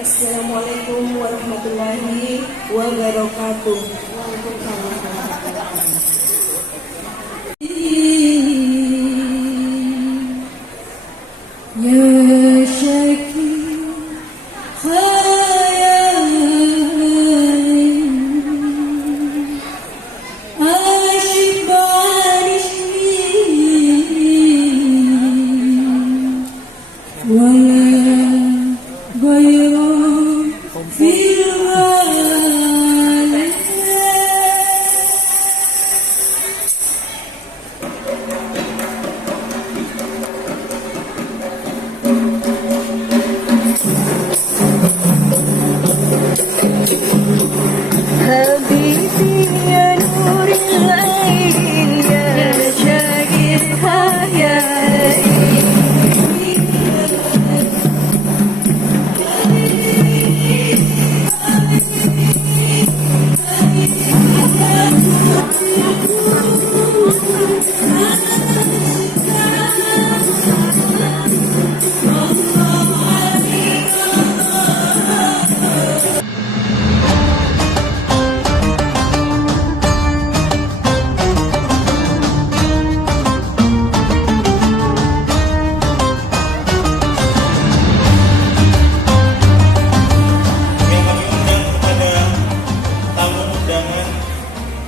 Assalamualaikum warahmatullahi wabarakatuh. Ya Syakir hayai asyik barishni wala bayram fil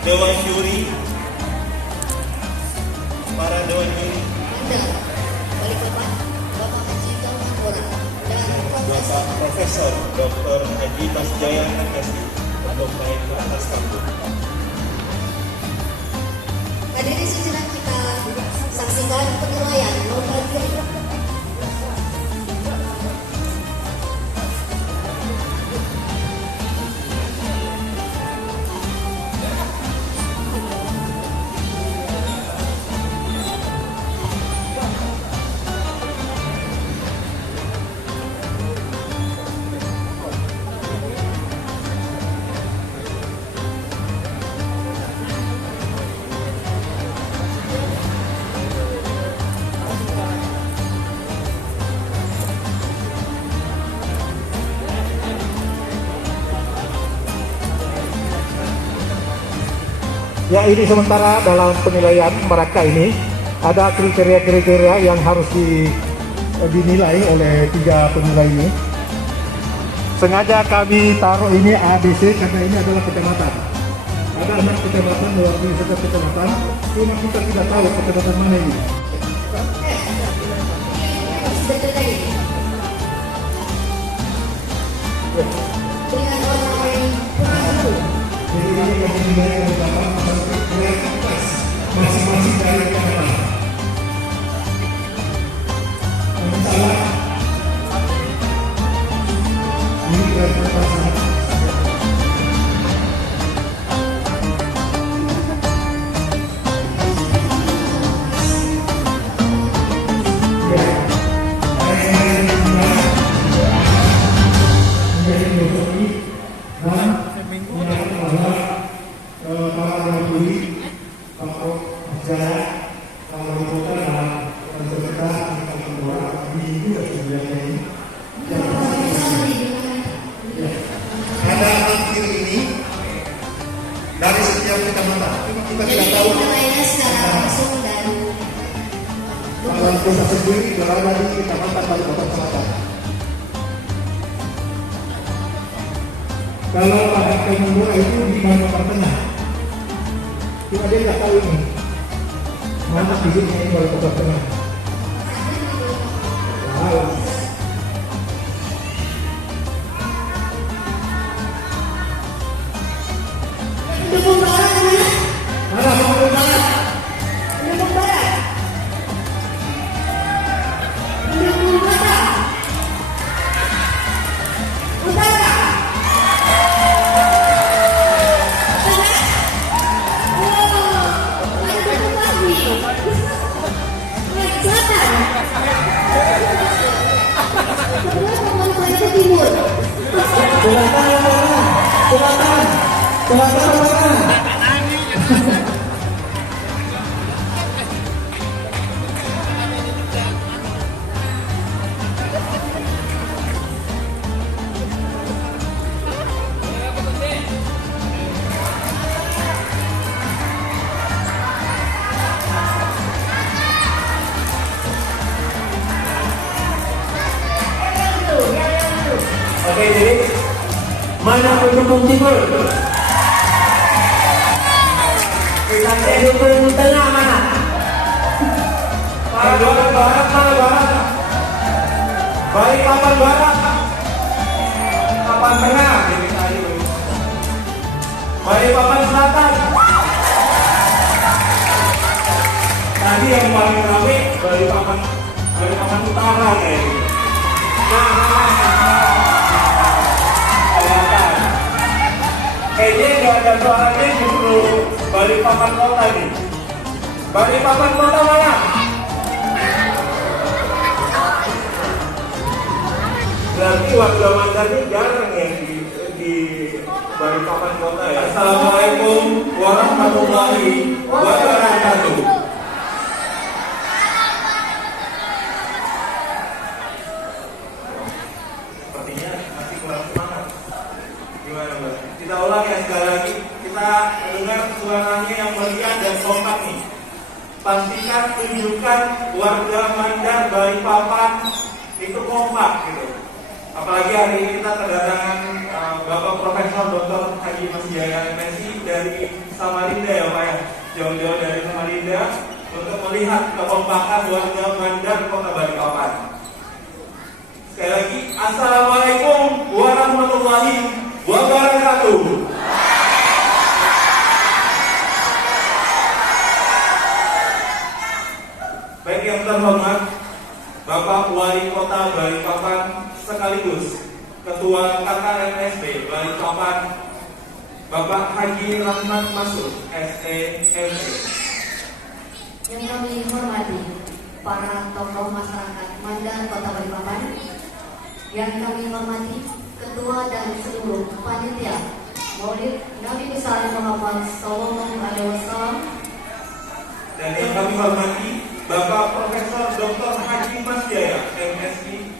Dewan Juri, para Dewan Juri, Bapak Profesor Dr. Haji Masjaya Nakasi untuk naik ke atas panggung. Hadirin sejenak kita saksikan penilaian lomba juri. Ya, ini sementara dalam penilaian mereka ini ada kriteria-kriteria yang harus dinilai oleh 3 penilai ini. Sengaja kami taruh ini ABC karena ini adalah kecamatan. Ada 6 kecamatan, mewakili setiap kecamatan, cuma kita tidak tahu kecamatan mana ini. Jadi ini kami nilai beberapa kreativitas masing-masing dari kecamatan. Salah ini kreativitas. Ada hampir ini dari setiap kecamatan. Kita tidak tahu. Kalau kita sendiri berada di kecamatan Balikpapan Selatan. Kalau pada Kemungura itu di Balikpapan Tengah. Cuma dia tidak tahu ini. Mana fisiknya ini Balikpapan Tengah. Wow. Mana pendukung timur? Kita cek dukung tengah mana? Barat, barat, mana barat? Balikpapan barat. Papan tengah. Balikpapan selatan. Tadi yang paling ramai Balikpapan utara kayaknya. Kayaknya nggak ada suaranya justru Balikpapan kota nih. Balikpapan kota mana? Berarti warga Mandar ini jarang ya di Balikpapan kota ya. Assalamualaikum warahmatullahi wabarakatuh. Sepertinya masih kurang semangat. Gimana Mbak? Kita ulang ya sekali lagi. Kita dengar suaranya yang meriah dan kompak nih. Pastikan tunjukkan warga Mandar Balikpapan itu kompak gitu. Apalagi hari ini kita kedatangan Bapak Profesor Dr. Haji Mas Jaya MSI dari Samarinda ya Pak ya. Jauh-jauh dari Samarinda untuk melihat kekompakan warga Mandar Kota Balikpapan. Sekali lagi, Assalamualaikum warahmatullahi wabarakatuh. Baik yang terhormat Bapak Wali Kota Balikpapan sekaligus Ketua KKMSD Balikpapan Bapak Haji Rahmat Masud SEMC. Yang kami hormati para tokoh masyarakat Mandar Kota Balikpapan, yang kami hormati Ketua dan seluruh panitia Maulid Nabi besar Muhammad Sallallahu Alaihi Wasallam, dan yang kami hormati Bapak Profesor Dr. Haji Mas Jaya MSI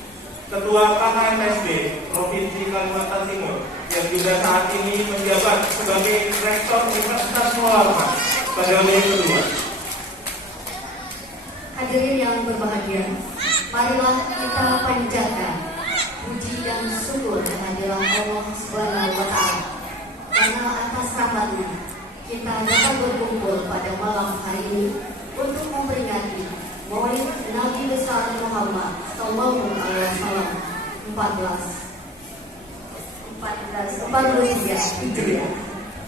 Ketua KKMSD Provinsi Kalimantan Timur yang juga saat ini menjabat sebagai Rektor Universitas Muhammad pada periode kedua. hadirin yang berbahagia, marilah kita panjatkan puji dan syukur kehadiran Allah Subhanahu wa Ta'ala, karena atas rahmatnya kita dapat berkumpul pada malam hari ini untuk memperingati Maulid Nabi besar Muhammad Sallallahu Alaihi Wasallam 1443 Hijriah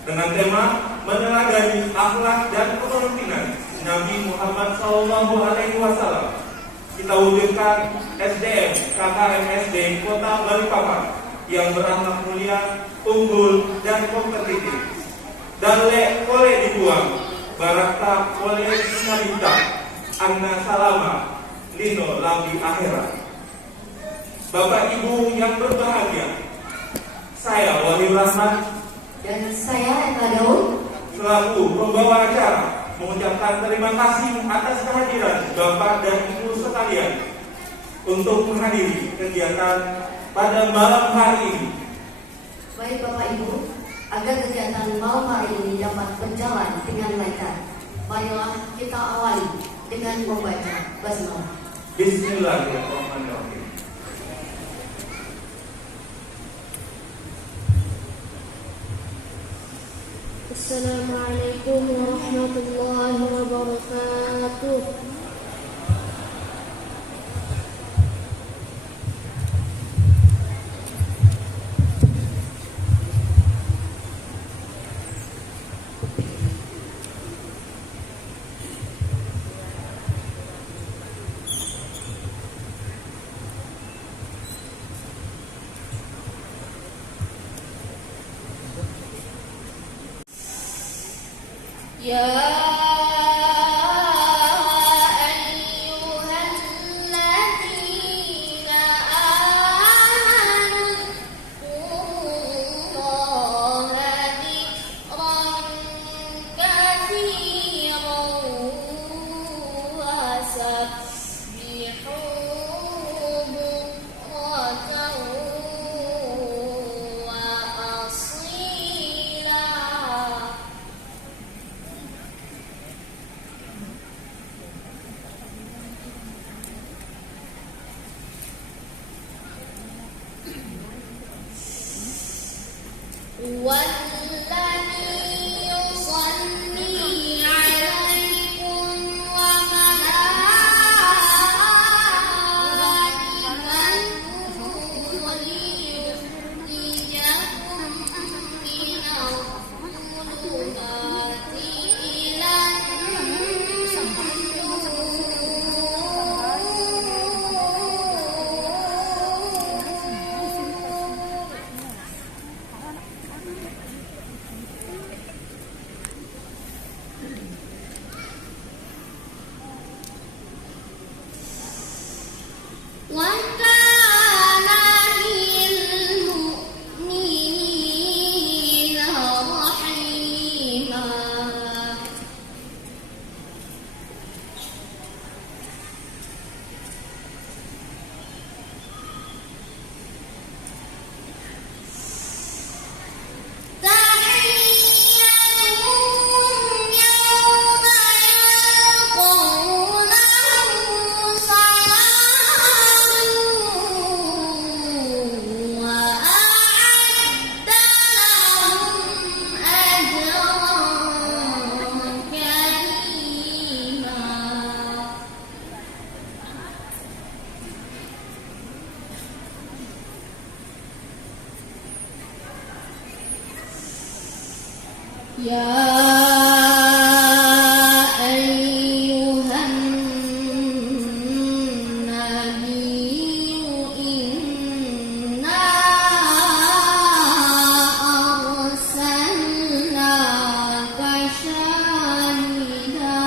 Dengan tema meneladani akhlak dan kepemimpinan Nabi Muhammad Sallallahu Alaihi Wasallam, kita wujudkan SDM KKMSD Kota Balikpapan yang berakhlak mulia, unggul dan kompetitif. Dalle boleh dibuang, Barakta boleh dinalita, Anna Salama, Lino Lambi Akhirat. Bapak Ibu yang berbahagia, saya Wali Rahmat dan saya Eka Daud selaku pembawa acara mengucapkan terima kasih atas kehadiran Bapak dan Ibu sekalian untuk menghadiri kegiatan pada malam hari ini. Baik Bapak Ibu, agar kegiatan malam hari ini dapat berjalan dengan lancar, marilah kita awali dengan membaca basmalah. Bismillahirrahmanirrahim. Assalamualaikum warahmatullahi wabarakatuh. Ya يا أيها النبي إنا أرسلناك شاهدا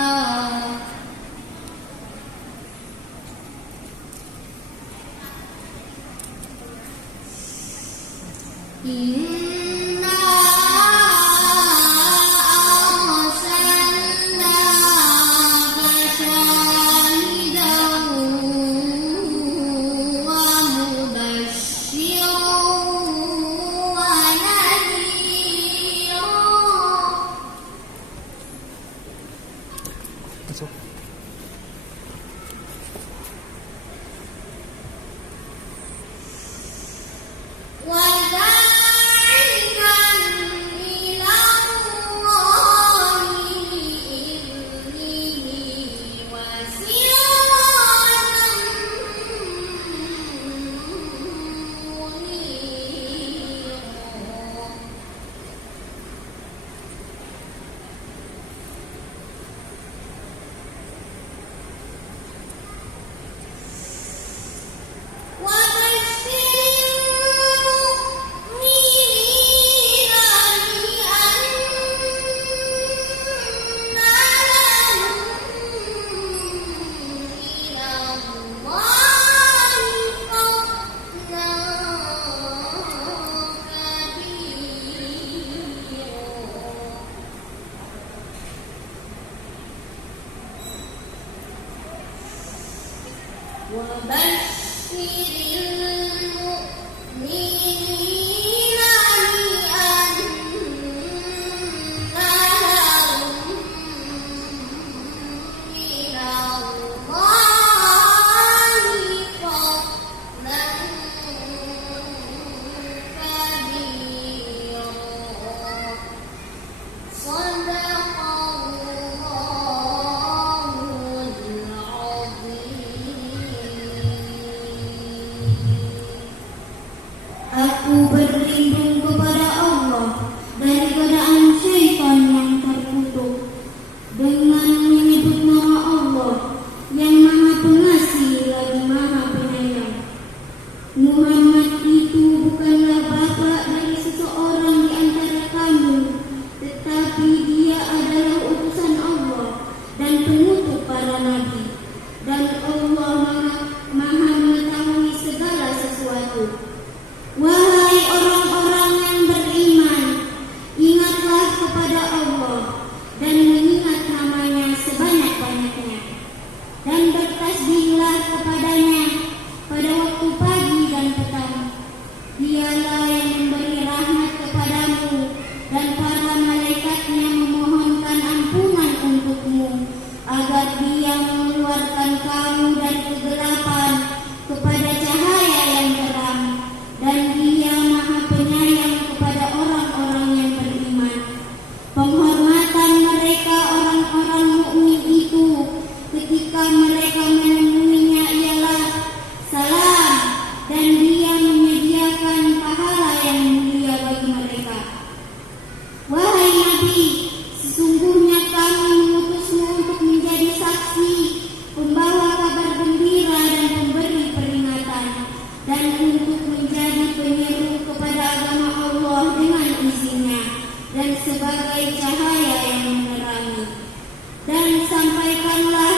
إنا أرسلناك شاهدا ومبشرا ونذيرا وداعيا إلى الله بإذنه وسراجا منيرا وبشر المؤمنين بأن لهم من الله فضلا كبيرا وبشر المؤمنين بأن لهم من الله فضلا كبيرا صدق الله العظيم. Aku berlindung kepada Allah dari godaan syaitan yang terkutuk dengan menyebut nama Allah yang Maha Pengasih lagi Maha Penyayang. Muhammad itu bukanlah bapa dari seseorang di antara kamu, tetapi dia adalah utusan Allah dan penutup para nabi. Dan Allah Maha mengetahui segala sesuatu. Wahai orang-orang yang beriman, ingatlah kepada Allah dan mengingat namanya sebanyak-banyaknya, dan bertasbihlah kepadanya pada waktu pagi dan petang. Dialah yang memberi rahmat kepadamu, dan para malaikatnya memohonkan ampunan untukmu, agar Dia mengeluarkan kamu dari kegelapan kepada cahaya yang terang. Dan Dia Maha Penyayang kepada orang-orang yang beriman. Penghormatan mereka orang-orang mukmin itu ketika mereka menemuinya ialah salam, dan Dia menyediakan pahala yang mulia bagi mereka. Wahai Nabi, sesungguhnya kami mengutusmu untuk menjadi saksi, pembawa kabar gembira dan pemberi peringatan, dan untuk menjadi penyeru kepada agama Allah dengan izinnya, dan sebagai cahaya yang menerangi. Dan sampaikanlah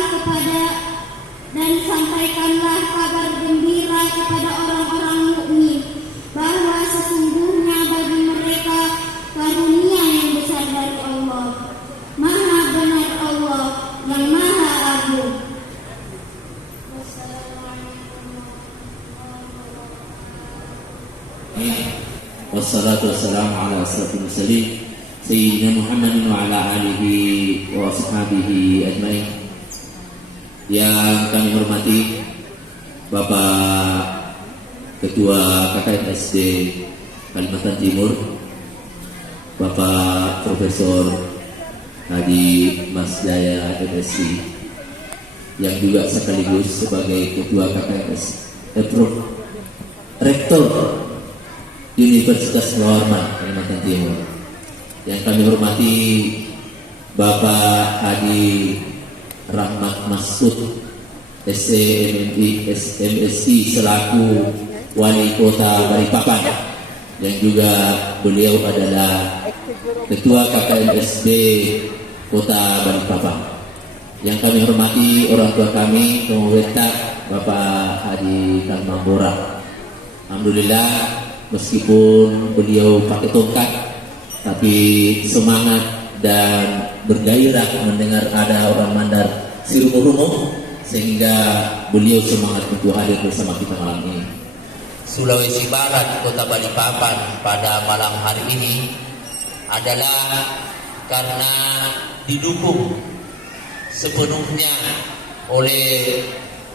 kabar gembira kepada orang-orang mukmin bahwa sesungguhnya bagi mereka karunia yang besar dari Allah. Maha benar Allah yang Maha Agung. Wassalatu wassalamu ala asrafil mursalin Sayyidina Muhammadin wa ala alihi wa ashabihi ajmain. Yang kami hormati Bapak Ketua KKN SD Kalimantan Timur, Bapak Profesor Hadi Mas Jaya MSc, yang juga sekaligus sebagai Ketua KKN Rektor Universitas Lawarman Kalimantan Timur, Yang kami hormati Bapak Hadi Rahmat Masud SMSI selaku Wali Kota Balikpapan, yang juga beliau adalah Ketua KKMSD Kota Balikpapan. Yang kami hormati orang tua kami, pemerintah Bapak Hadi Kalmambora. Alhamdulillah, meskipun beliau pakai tongkat, tapi semangat dan bergairah mendengar ada orang Mandar Sirumurungu, sehingga beliau semangat untuk hadir bersama kita malam ini. Sulawesi Barat, Kota Balikpapan pada malam hari ini adalah karena didukung sepenuhnya oleh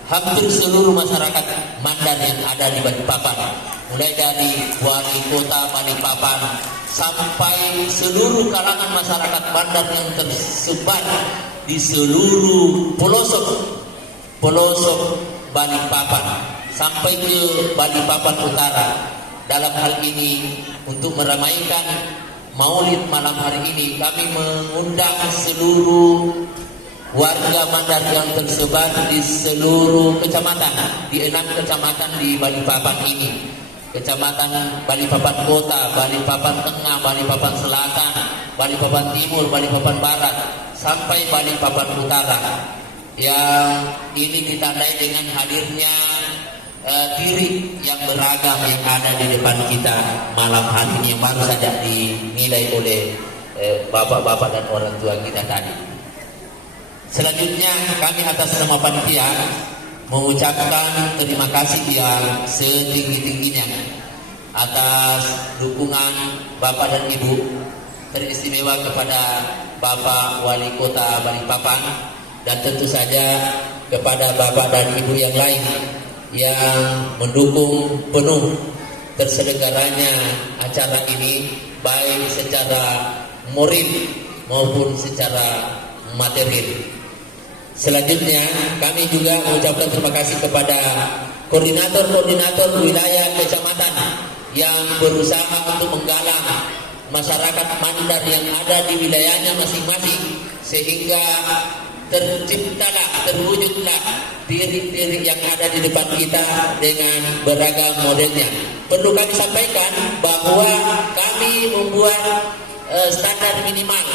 hampir seluruh masyarakat Mandar yang ada di Balikpapan, mulai dari Wali Kota Balikpapan sampai seluruh kalangan masyarakat Mandar yang tersebar di seluruh pelosok Balikpapan sampai ke Balikpapan Utara. Dalam hal ini untuk meramaikan Maulid malam hari ini, kami mengundang seluruh warga Mandar yang tersebar di seluruh kecamatan, di 6 kecamatan di Balikpapan ini. Kecamatan Balikpapan Kota, Balikpapan Tengah, Balikpapan Selatan, Balikpapan Timur, Balikpapan Barat, sampai Balikpapan Utara. Yang ini ditandai dengan hadirnya diri yang beragam yang ada di depan kita malam hari ini, yang baru saja dinilai oleh bapak-bapak dan orang tua kita tadi. Selanjutnya kami atas nama panitia mengucapkan terima kasih yang setinggi-tingginya atas dukungan Bapak dan Ibu, teristimewa kepada Bapak Wali Kota Balikpapan, dan tentu saja kepada Bapak dan Ibu yang lain yang mendukung penuh terselenggaranya acara ini, baik secara moral maupun secara material. Selanjutnya kami juga mengucapkan terima kasih kepada koordinator-koordinator wilayah kecamatan yang berusaha untuk menggalang masyarakat Mandar yang ada di wilayahnya masing-masing, sehingga terwujudlah diri-diri yang ada di depan kita dengan beragam modelnya. Perlu kami sampaikan bahwa kami membuat standar minimal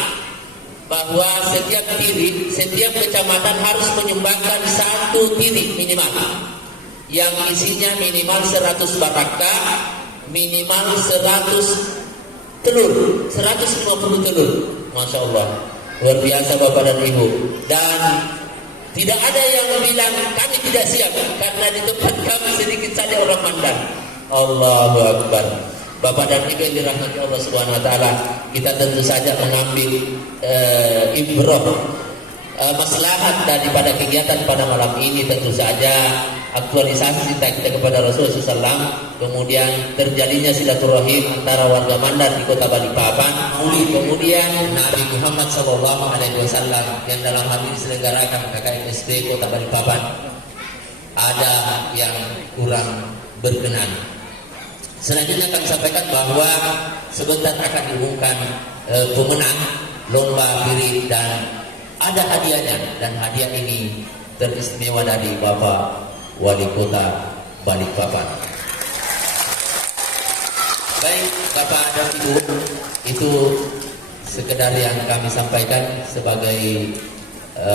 bahwa setiap kecamatan harus menyumbangkan 1 tirik minimal, yang isinya minimal 100 barakah, minimal 100 telur, 150 telur. Masya Allah, luar biasa Bapak dan Ibu. Dan tidak ada yang bilang kami tidak siap, karena di tempat kami sedikit saja orang Mandar. Allahu Akbar. Bapak dan Ibu yang dirahmati Allah Subhanahu wa taala, kita tentu saja mengambil ibrah maslahat daripada kegiatan pada malam ini. Tentu saja aktualisasi cinta kita kepada Rasulullah SAW, kemudian terjadinya silaturahim antara warga Mandar di Kota Balikpapan, kemudian Nabi Muhammad SAW yang dalam hal ini diselenggarakan KKMSD Kota Balikpapan ada yang kurang berkenan. Selanjutnya kami sampaikan bahwa sebentar akan diumumkan pemenang lomba piring dan ada hadiahnya, dan hadiah ini teristimewa dari Bapak Wali Kota Balikpapan. Baik Bapak dan Ibu, itu sekedar yang kami sampaikan sebagai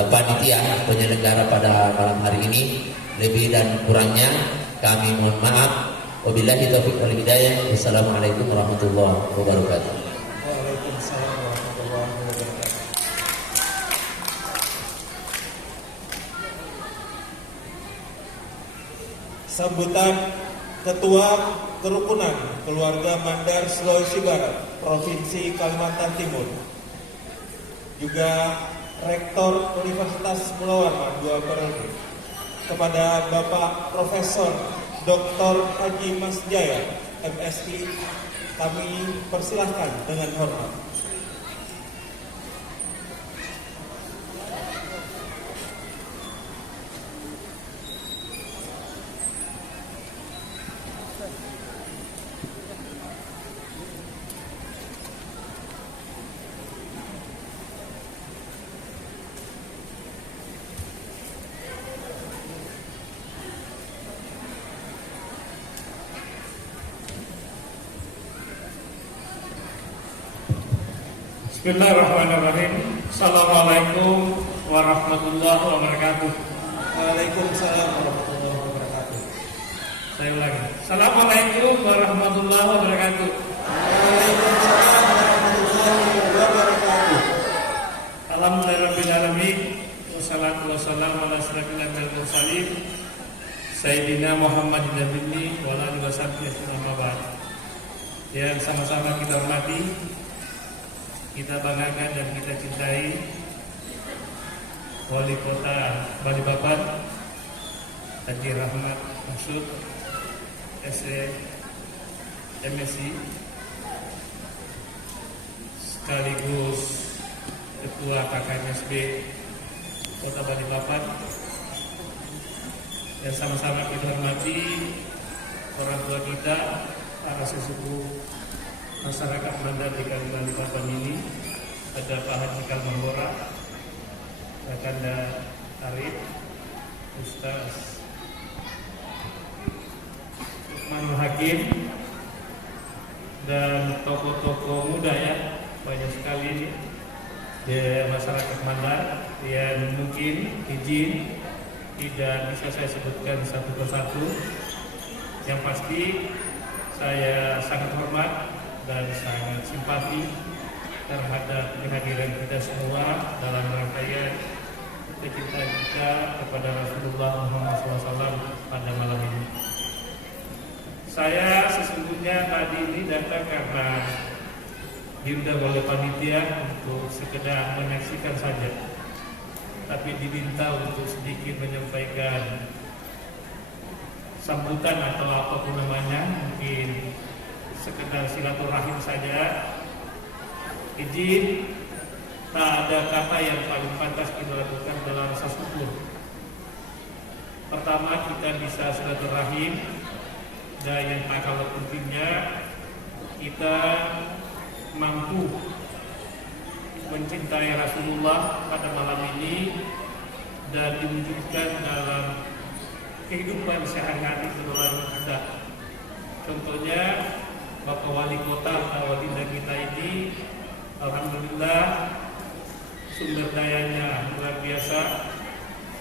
panitia penyelenggara pada malam hari ini. Lebih dan kurangnya kami mohon maaf. Wabillahi taufiq wal hidayah. Wassalamualaikum warahmatullahi wabarakatuh. Waalaikumsalam warahmatullahi wabarakatuh. Sambutan Ketua Kerukunan Keluarga Mandar Sulawesi Barat Provinsi Kalimantan Timur, juga Rektor Universitas Mula Warman 2 periode, kepada Bapak Profesor Dr. Haji Mas Jaya, MSI, kami persilahkan dengan hormat. Bismillahirrahmanirrahim. Assalamualaikum warahmatullahi wabarakatuh. Waalaikumsalam warahmatullahi wabarakatuh. Saya ulangi. Assalamualaikum warahmatullahi wabarakatuh. Waalaikumsalam warahmatullahi wabarakatuh. Alhamdulillahirabbil alamin. Wassalatu wassalamu ala asyrofil anbiya'i wal mursalin Sayyidina Muhammadin nabiyyi wa ala alihi washabbihi ajma'in. Yang sama-sama kita hormati, kita banggakan dan kita cintai Wali Kota Balikpapan Haji Rahmat Masyud MSI sekaligus Ketua KKMSB Kota Balikpapan, dan sama-sama kita hormati orang tua kita, para sesepuh masyarakat Mandar di Kali Balikpapan ini. Ada Pak Haji Kalmahora, Rakanda Arif, Ustaz Lukmanul Hakim, dan tokoh-tokoh muda ya, banyak sekali ini di masyarakat Mandar yang mungkin izin tidak bisa saya sebutkan satu persatu. Yang pasti saya sangat hormat dan sangat simpati terhadap kehadiran kita semua dalam rangkaian kecintaan kita kepada Rasulullah Muhammad SAW pada malam ini. Saya sesungguhnya tadi ini datang karena diundang oleh panitia untuk sekedar menyaksikan saja, tapi diminta untuk sedikit menyampaikan sambutan atau apapun namanya, mungkin sekedar silaturahim saja. Izin, tak ada kata yang paling pantas kita lakukan dalam rasa syukur. Pertama, kita bisa silaturahim, dan yang tak kalah pentingnya kita mampu mencintai Rasulullah pada malam ini dan diwujudkan dalam kehidupan sehari-hari seluruh kita. Contohnya Bapak Wali Kota atau Wadinda kita ini, alhamdulillah sumber dayanya luar biasa,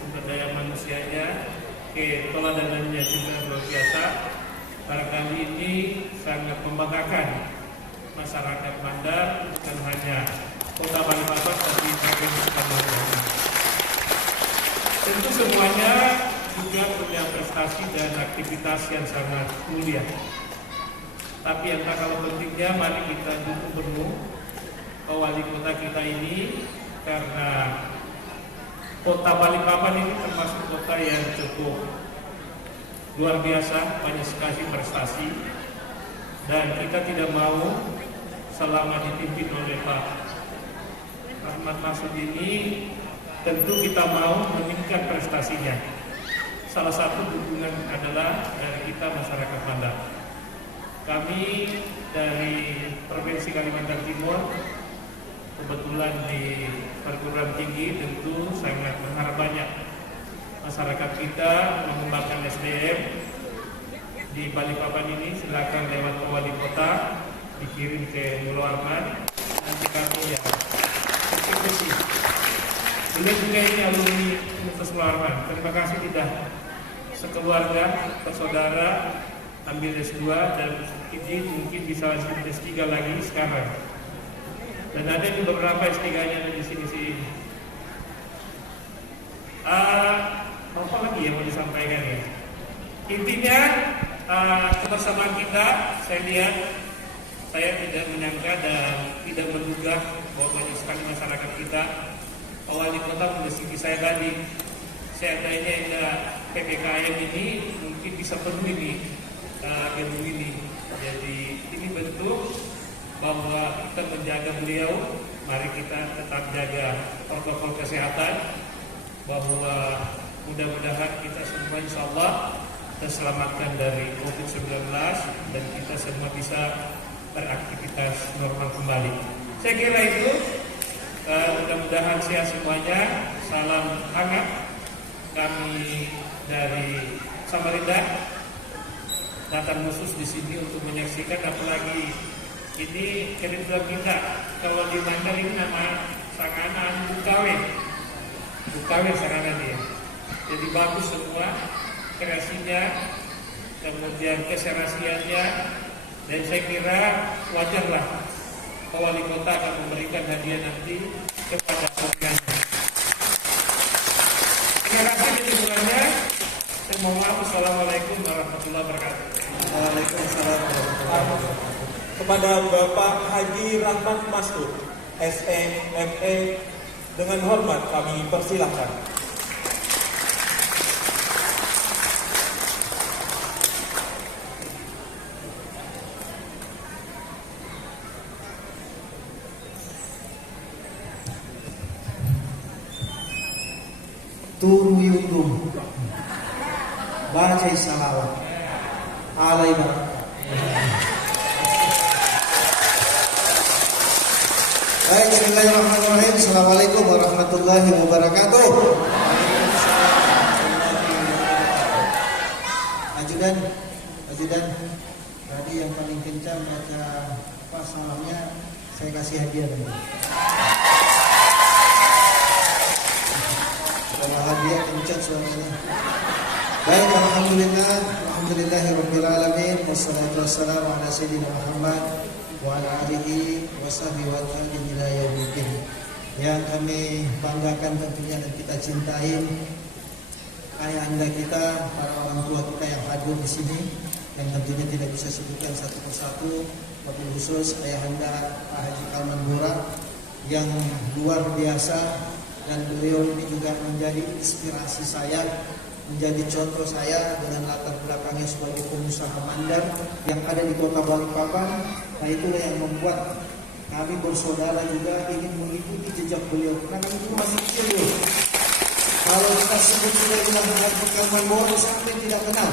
sumber daya manusianya, keteladanannya juga luar biasa. Barangkali ini sangat membanggakan masyarakat Mandar, bukan hanya Kota Balikpapan tapi provinsi Mandar. Tentu semuanya juga punya prestasi dan aktivitas yang sangat mulia. Tapi yang tak kalah pentingnya, mari kita dukung penuh wali kota kita ini, karena Kota Balikpapan ini termasuk kota yang cukup luar biasa, banyak sekali prestasi, dan kita tidak mau selama dipimpin oleh Pak Rahmat Masyud ini, tentu kita mau meningkat prestasinya. Salah satu dukungan adalah dari kita masyarakat Mandar. Kami dari Provinsi Kalimantan Timur, kebetulan di perguruan tinggi, tentu sangat berharap banyak masyarakat kita mengembangkan SDM di Balikpapan ini. Silakan lewat ke wali kota, dikirim ke Mulu Arman, nanti kami ya eksekusi. Beliau juga ini alumni Universitas Mulu Arman. Terima kasih tidak sekeluarga, bersaudara, ambil S2 dan izin mungkin bisa lanjut S3 lagi sekarang. Dan ada juga beberapa S3-nya di sini sih. Apa lagi yang mau disampaikan ya? Intinya kebersamaan kita, saya lihat, saya tidak menyangka dan tidak menduga bahwa banyak sekali masyarakat kita wali kota mendekati saya tadi. Seandainya PPKM ini mungkin bisa penuh ini gedung ini. Jadi ini bentuk bahwa kita menjaga beliau. Mari kita tetap jaga protokol kesehatan, bahwa mudah-mudahan kita semua insya Allah terselamatkan dari COVID-19 dan kita semua bisa beraktivitas normal kembali. Saya kira itu, mudah-mudahan sehat semuanya. Salam hangat kami dari Samarinda, datang khusus di sini untuk menyaksikan, apalagi ini kebetulan kita kalau di Mandar ini nama Sanganan Bukawe Sanganan dia. Jadi bagus semua kreasinya, kemudian keserasiannya, dan saya kira wajarlah Wali Kota akan memberikan hadiah nanti kepada pembeliannya. Terima kasih semuanya. Saya mohon maaf. Assalamualaikum warahmatullahi wabarakatuh. Waalaikumsalam warahmatullahi wabarakatuh. Kepada Bapak Haji Rahmat Mastur, SE, ME, dengan hormat kami persilahkan. Turu yudum baca salawat alai barakah. Baik, bismillahirrahmanirrahim. Assalamualaikum warahmatullahi wabarakatuh. Ajudan tadi yang paling kencang baca pas salamnya saya kasih hadiah dulu. Hadiah kencang suaranya. Baik, alhamdulillahirabbil alamin wassalatu wassalamu ala sayyidina Muhammad wa ala alihi washabihi wa tabi'in ila yaumiddin. Yang kami banggakan tentunya dan kita cintai ayah anda kita, para orang tua kita yang hadir di sini, yang tentunya tidak bisa sebutkan satu persatu, wabil khusus ayah anda Pak Haji Kalman Bura yang luar biasa. Dan beliau ini juga menjadi inspirasi saya, menjadi contoh saya dengan latar belakangnya sebagai pengusaha mandar yang ada di kota Balikpapan. Nah, itulah yang membuat kami bersaudara juga ingin mengikuti jejak beliau. Karena itu masih kecil loh. Kalau kita sebut sudah bilang Haji Kalman Bora sampai tidak kenal,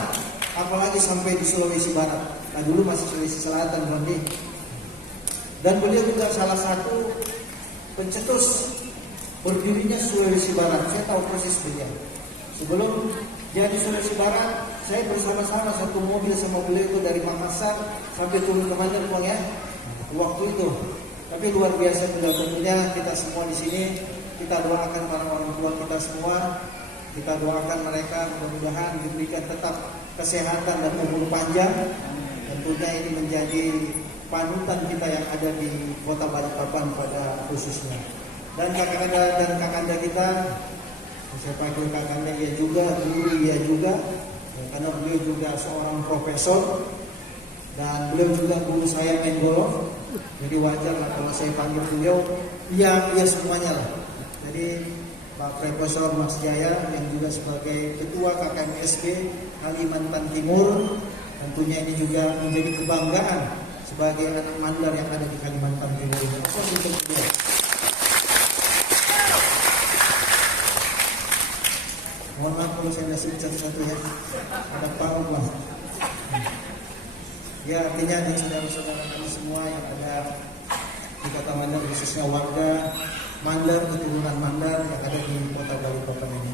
apalagi sampai di Sulawesi Barat. Nah, dulu masih Sulawesi Selatan, Bandi. Dan beliau juga salah satu pencetus berdirinya Sulawesi Barat. Saya tahu persis beliau. Sebelum jadi Sulawesi Barat, saya bersama-sama satu mobil sama beliau itu dari Makassar sampai turun ke Mandar, Bang ya. Waktu itu. Tapi luar biasa beliau. Tentunya kita semua di sini kita doakan para orang tua kita semua. Kita doakan mereka mudah-mudahan diberikan tetap kesehatan dan umur panjang. Tentunya ini menjadi panutan kita yang ada di Kota Balikpapan pada khususnya. Dan kakanda kita, saya panggil kakanda ia juga, guru ia juga, ya, karena beliau juga seorang profesor dan beliau juga guru saya main golf. Jadi wajar lah kalau saya panggil beliau, iya semuanya lah. Jadi Pak Profesor Mas Jaya yang juga sebagai Ketua KKMSB Kalimantan Timur, tentunya ini juga menjadi kebanggaan sebagai anak mandar yang ada di Kalimantan Timur ini. Mohon maaf kalau saya ngasih satu-satu ya. Ada paham lah. Ya, artinya di saudara-saudara kami semua yang ada di Kota Mandar, khususnya warga Mandar, keturunan Mandar yang ada di Kota Balikpapan ini.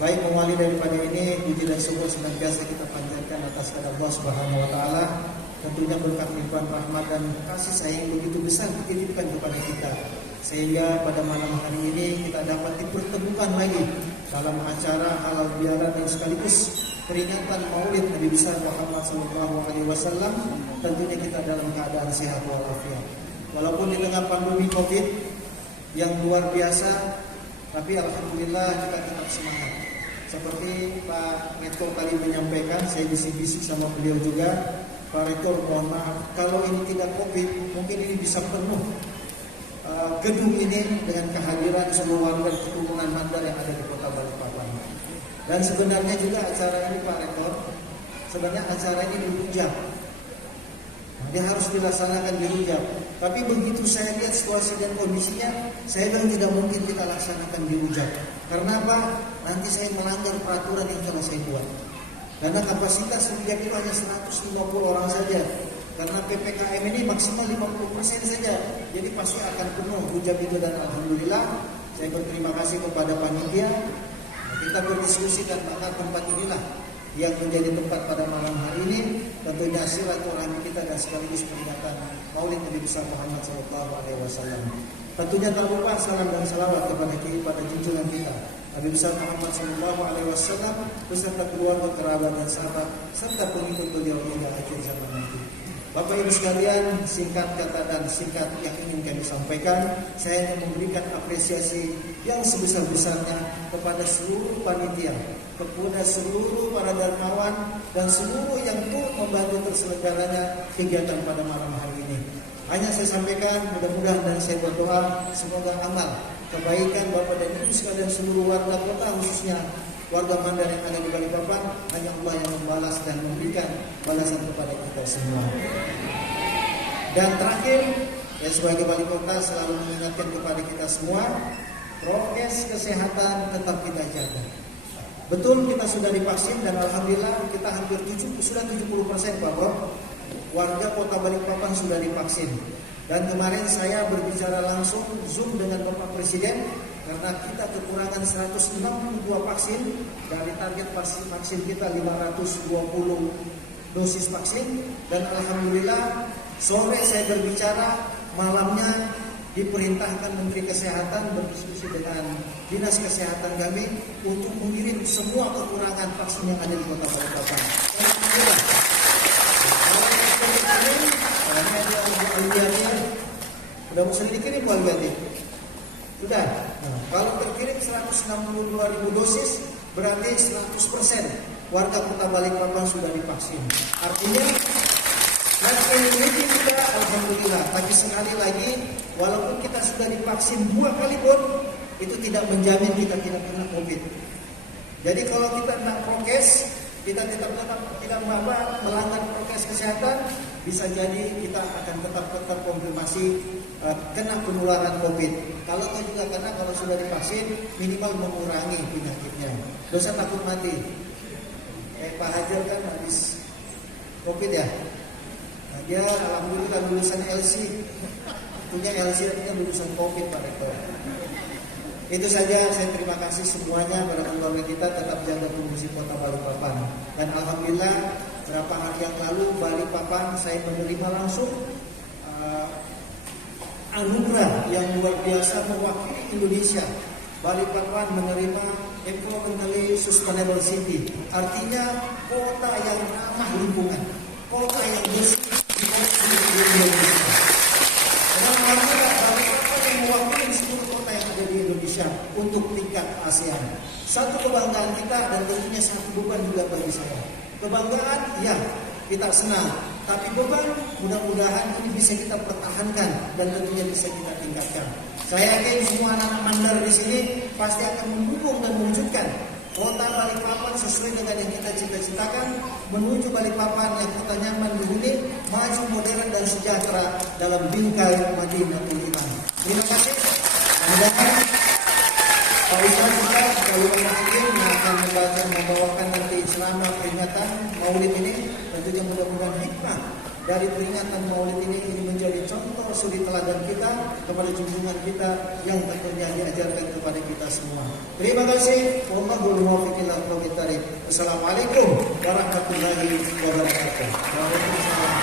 Baik, mengawali daripada ini, puji dan syukur senantiasa kita panjatkan atas kepada Allah Subhanahu wa taala. Tentunya berkat limpahan rahmat dan kasih sayang begitu besar dititipkan kepada kita, sehingga pada malam hari ini kita dapat dipertemukan lagi dalam acara halal bihalal yang sekaligus peringatan Maulid Nabi besar Muhammad SAW. Tentunya kita dalam keadaan sehat walafiat. Walaupun di tengah pandemi Covid yang luar biasa, tapi alhamdulillah kita tetap semangat. Seperti Pak Rektor tadi menyampaikan, saya bisik-bisik sama beliau juga, Pak Rektor mohon maaf, kalau ini tidak Covid, mungkin ini bisa penuh gedung ini dengan kehadiran seluruh warga keturunan Mandar yang ada di Kota Balikpapan. Dan sebenarnya juga acara ini Pak Rektor, sebenarnya acara ini dirujak. Dia harus dilaksanakan dirujak. Tapi begitu saya lihat situasi dan kondisinya, saya bilang tidak mungkin kita laksanakan dirujak. Karena apa? Nanti saya melanggar peraturan yang telah saya buat. Karena kapasitas rujak itu hanya 150 orang saja. Karena PPKM ini maksimal 50% saja. Jadi pasti akan penuh rujak itu, dan alhamdulillah saya berterima kasih kepada panitia. Kita berdiskusi dan maka tempat inilah yang menjadi tempat pada malam hari ini tentunya silaturahmi kita dan sekaligus peringatan Maulid Nabi besar Muhammad SAW. Tentunya tak lupa salam dan salawat kepada junjungan kita Nabi besar Muhammad SAW beserta keluarga, kerabat dan sahabat serta pengikut beliau hingga akhir zaman nanti. Bapak Ibu sekalian, singkat kata dan singkat yang ingin kami sampaikan, saya ingin memberikan apresiasi yang sebesar-besarnya kepada seluruh panitia, kepada seluruh para dermawan dan seluruh yang turut membantu terselenggaranya kegiatan pada malam hari ini. Hanya saya sampaikan, mudah-mudahan dan saya berdoa semoga amal kebaikan Bapak dan Ibu sekalian seluruh warga kota, khususnya warga Mandar yang ada di Balikpapan, hanya Allah yang membalas dan memberikan balasan kepada kita semua. Dan terakhir, ya sebagai wali kota selalu mengingatkan kepada kita semua, prokes kesehatan tetap kita jaga. Betul kita sudah divaksin dan alhamdulillah kita hampir sudah 70% Pak Bro. Warga kota Balikpapan sudah divaksin. Dan kemarin saya berbicara langsung Zoom dengan Bapak Presiden karena kita kekurangan 162 vaksin dari target vaksin kita 520 dosis vaksin, dan alhamdulillah sore saya berbicara, malamnya diperintahkan Menteri Kesehatan berdiskusi dengan Dinas Kesehatan kami untuk mengirim semua kekurangan vaksin yang ada di kota Balikpapan. Sudah bisa dikirim Pak Alberti? Sudah. Nah, kalau terkirim 162.000 dosis, berarti 100% warga kota Balikpapan sudah divaksin. Artinya, ini kita alhamdulillah. Tapi sekali lagi, walaupun kita sudah divaksin 2 kali pun, itu tidak menjamin kita tidak kena COVID. Jadi kalau kita tidak prokes, kita tidak melanggar prokes kesehatan, bisa jadi kita akan tetap konfirmasi kena penularan COVID. Kalau juga karena kalau sudah divaksin minimal mengurangi penyakitnya. Dosa takut mati. Pak Hajar kan habis COVID ya. Nah, dia alhamdulillah lulusan LC. Punya LC artinya lulusan COVID Pak Rektor. Itu saja, saya terima kasih semuanya pada keluarga kita, tetap jaga kondisi kota Balikpapan. Dan alhamdulillah beberapa hari yang lalu Balikpapan saya menerima langsung anugerah yang luar biasa mewakili Indonesia. Balikpapan menerima Environmentally Sustainable City, artinya kota yang ramah lingkungan, kota yang bersih di Indonesia. Mewakili seluruh kota yang ada di Indonesia untuk tingkat ASEAN. Satu kebanggaan kita dan tentunya satu beban juga bagi saya. Kebanggaan, ya kita senang, tapi beban mudah-mudahan ini bisa kita pertahankan dan tentunya bisa kita tingkatkan. Saya yakin semua anak Mandar di sini pasti akan mendukung dan mewujudkan kota Balikpapan sesuai dengan yang kita cita-citakan, menuju Balikpapan yang kota nyaman dihuni, maju, modern dan sejahtera dalam bingkai Madinatul Iman. Terima kasih. Mudah-mudahan Pak Ustaz juga kalau Masjid akan membawakan nanti selama peringatan Maulid ini, tentunya mudah-mudahan hikmah dari peringatan Maulid ini menjadi contoh suri teladan kita kepada junjungan kita yang tentunya diajarkan kepada kita semua. Terima kasih. Wallahul muwaffiq ila aqwamit thariq. Wassalamualaikum warahmatullahi wabarakatuh. Waalaikumsalam.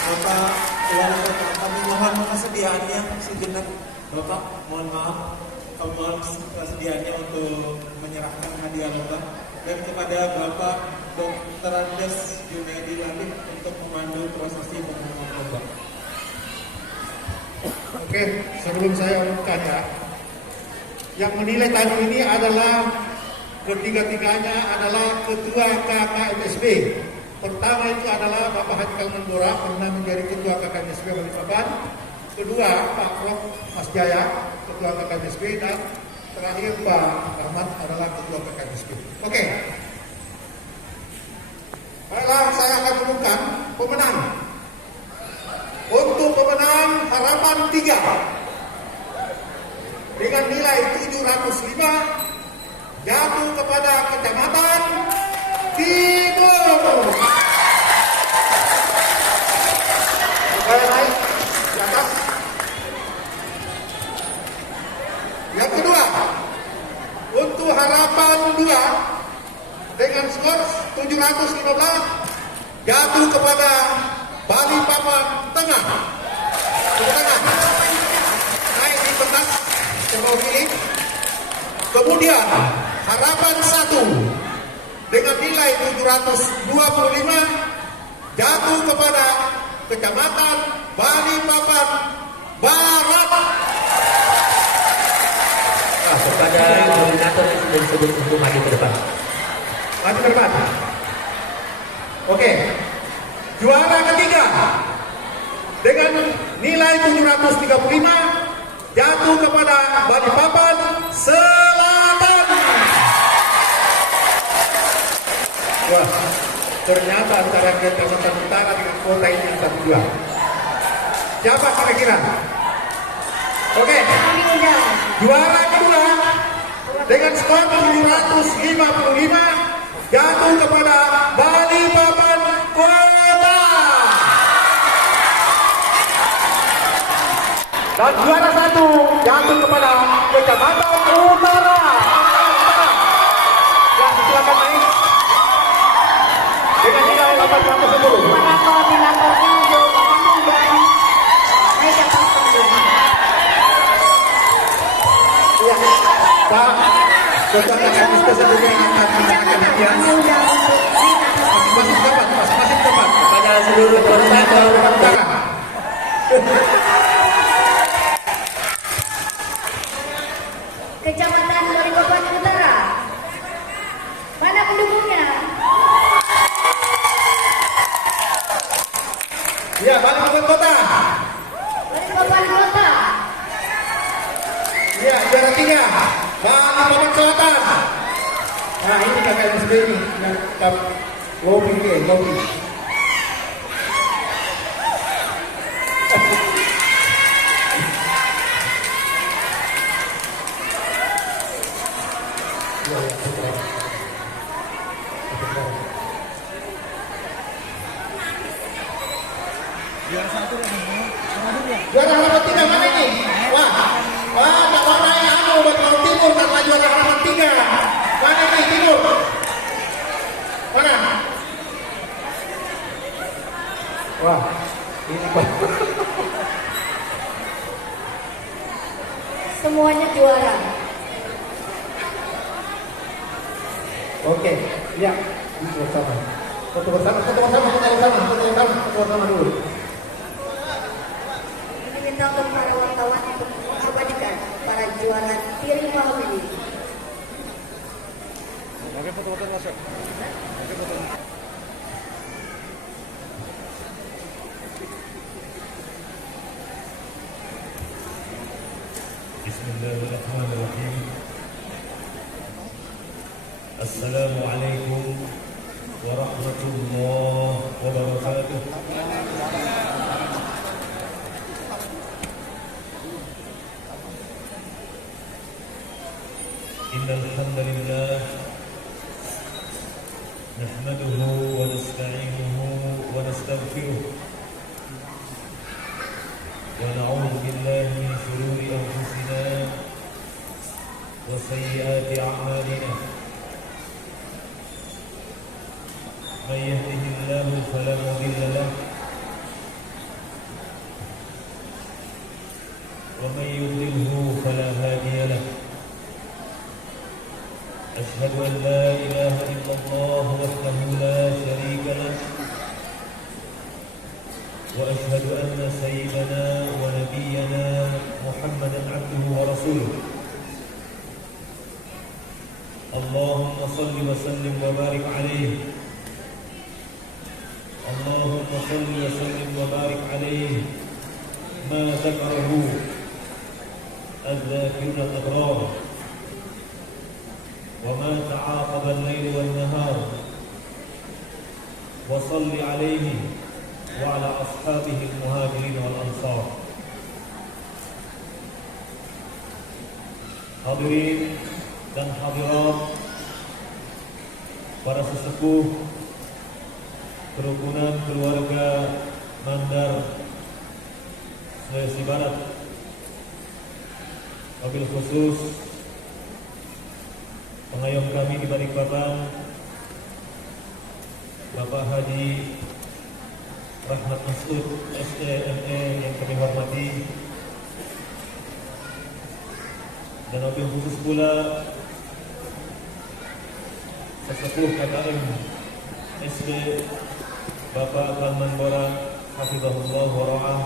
Bapak Wali Kota, kami mohon kesediaannya sejenak. Bapak, mohon maaf, kami mohon kesediaannya untuk menyerahkan hadiah lomba dan kepada Bapak Dr. Andes Junaidi Latif untuk memandu prosesi pengumuman lomba. Oke, sebelum saya umumkan ya, yang menilai tahun ini adalah ketiga-tiganya adalah Ketua KKMSB. Pertama itu adalah Bapak Haji Kalmendora, pernah menjadi Ketua KKMSB Balikpapan. Kedua Pak Prof. Mas Jaya, Ketua KKMSB, dan terakhir Pak Rahmat adalah Ketua KKMSB. Oke. Baiklah, saya akan umumkan pemenang. Untuk pemenang Harapan 3 dengan nilai 705 jatuh kepada Kecamatan Timur. Saya naik di atas. Yang kedua, untuk Harapan 2 dengan skor 715 jatuh kepada Balikpapan Tengah. Naik di pentas terpilih. Kemudian Harapan 1 dengan nilai 725 jatuh kepada Kecamatan Balikpapan Barat. Kepada koordinator yang sudah disebut untuk maju ke depan. Maju ke depan. Oke. Juara ketiga dengan nilai 735 jatuh kepada Balikpapan Selatan. Wah, ternyata antara Kecamatan Utara dengan kota ini yang satu dua. Siapa kira-kira? Oke. Juara kedua dengan skor 755 jatuh kepada Balikpapan Kota. Dan juara 1 jatuh kepada Kecamatan Utara. Ya, silakan naik. Dengan nilai 810. Para koordinatornya untuk dan naik ke atas panggung. Iya, Pak. Ketua Kadis sebelumnya akan menyerahkan hadiah. Masih dapat, masih dapat. Kepada seluruh koordinator Kecamatan Balikpapan Utara. Mana pendukungnya? Ya, Balikpapan Kota. Balikpapan Kota. Ya, juara 3 Balikpapan Selatan. Nah, ini kakak yang sebelah ini yang tetap lobby. Juara harapan 3 mana ini? Wah, tak warna yang betul timur karena juara harapan 3. Mana ini timur? Mana? Wah, ini Pak. Semuanya juara. Oke, ya, bersama. Foto bersama dulu. Minta untuk para wartawan untuk mengabadikan para juara piring malam ini. Oke, foto masuk. Bismillahirrahmanirrahim. Assalamualaikum warahmatullahi wabarakatuh. Innal hamdalillah nahmaduhu wa nasta'inuhu wa nastaghfiruh wa na'udzu billahi min shururi anfusina wa sayyiati a'malina. Man yahdihillahu fala mudilla lahu wa man yudlilhu fala hadiya lahu. أشهد أن لا إله إلا الله وحده لا شريك له وأشهد أن سيدنا ونبينا محمدا عبده ورسوله. اللهم صل وسلم وبارك عليه. اللهم صل وسلم وبارك عليه ما ذكره الذاكرون الأبرار وما تعاقب الليل والنهار. وصل عليه وعلى أصحابه المهاجرين والأنصار. Hadirin dan hadirat, para sesepuh kerukunan keluarga Mandar Sulawesi Barat, wabil khusus pengayom kami di Balikpapan Bapak Haji Rahmat Masud SDME yang kami hormati, dan wabil khusus pula sesepuh KKM SD Bapak Kalman Bora hafizahullah wa ra'ah,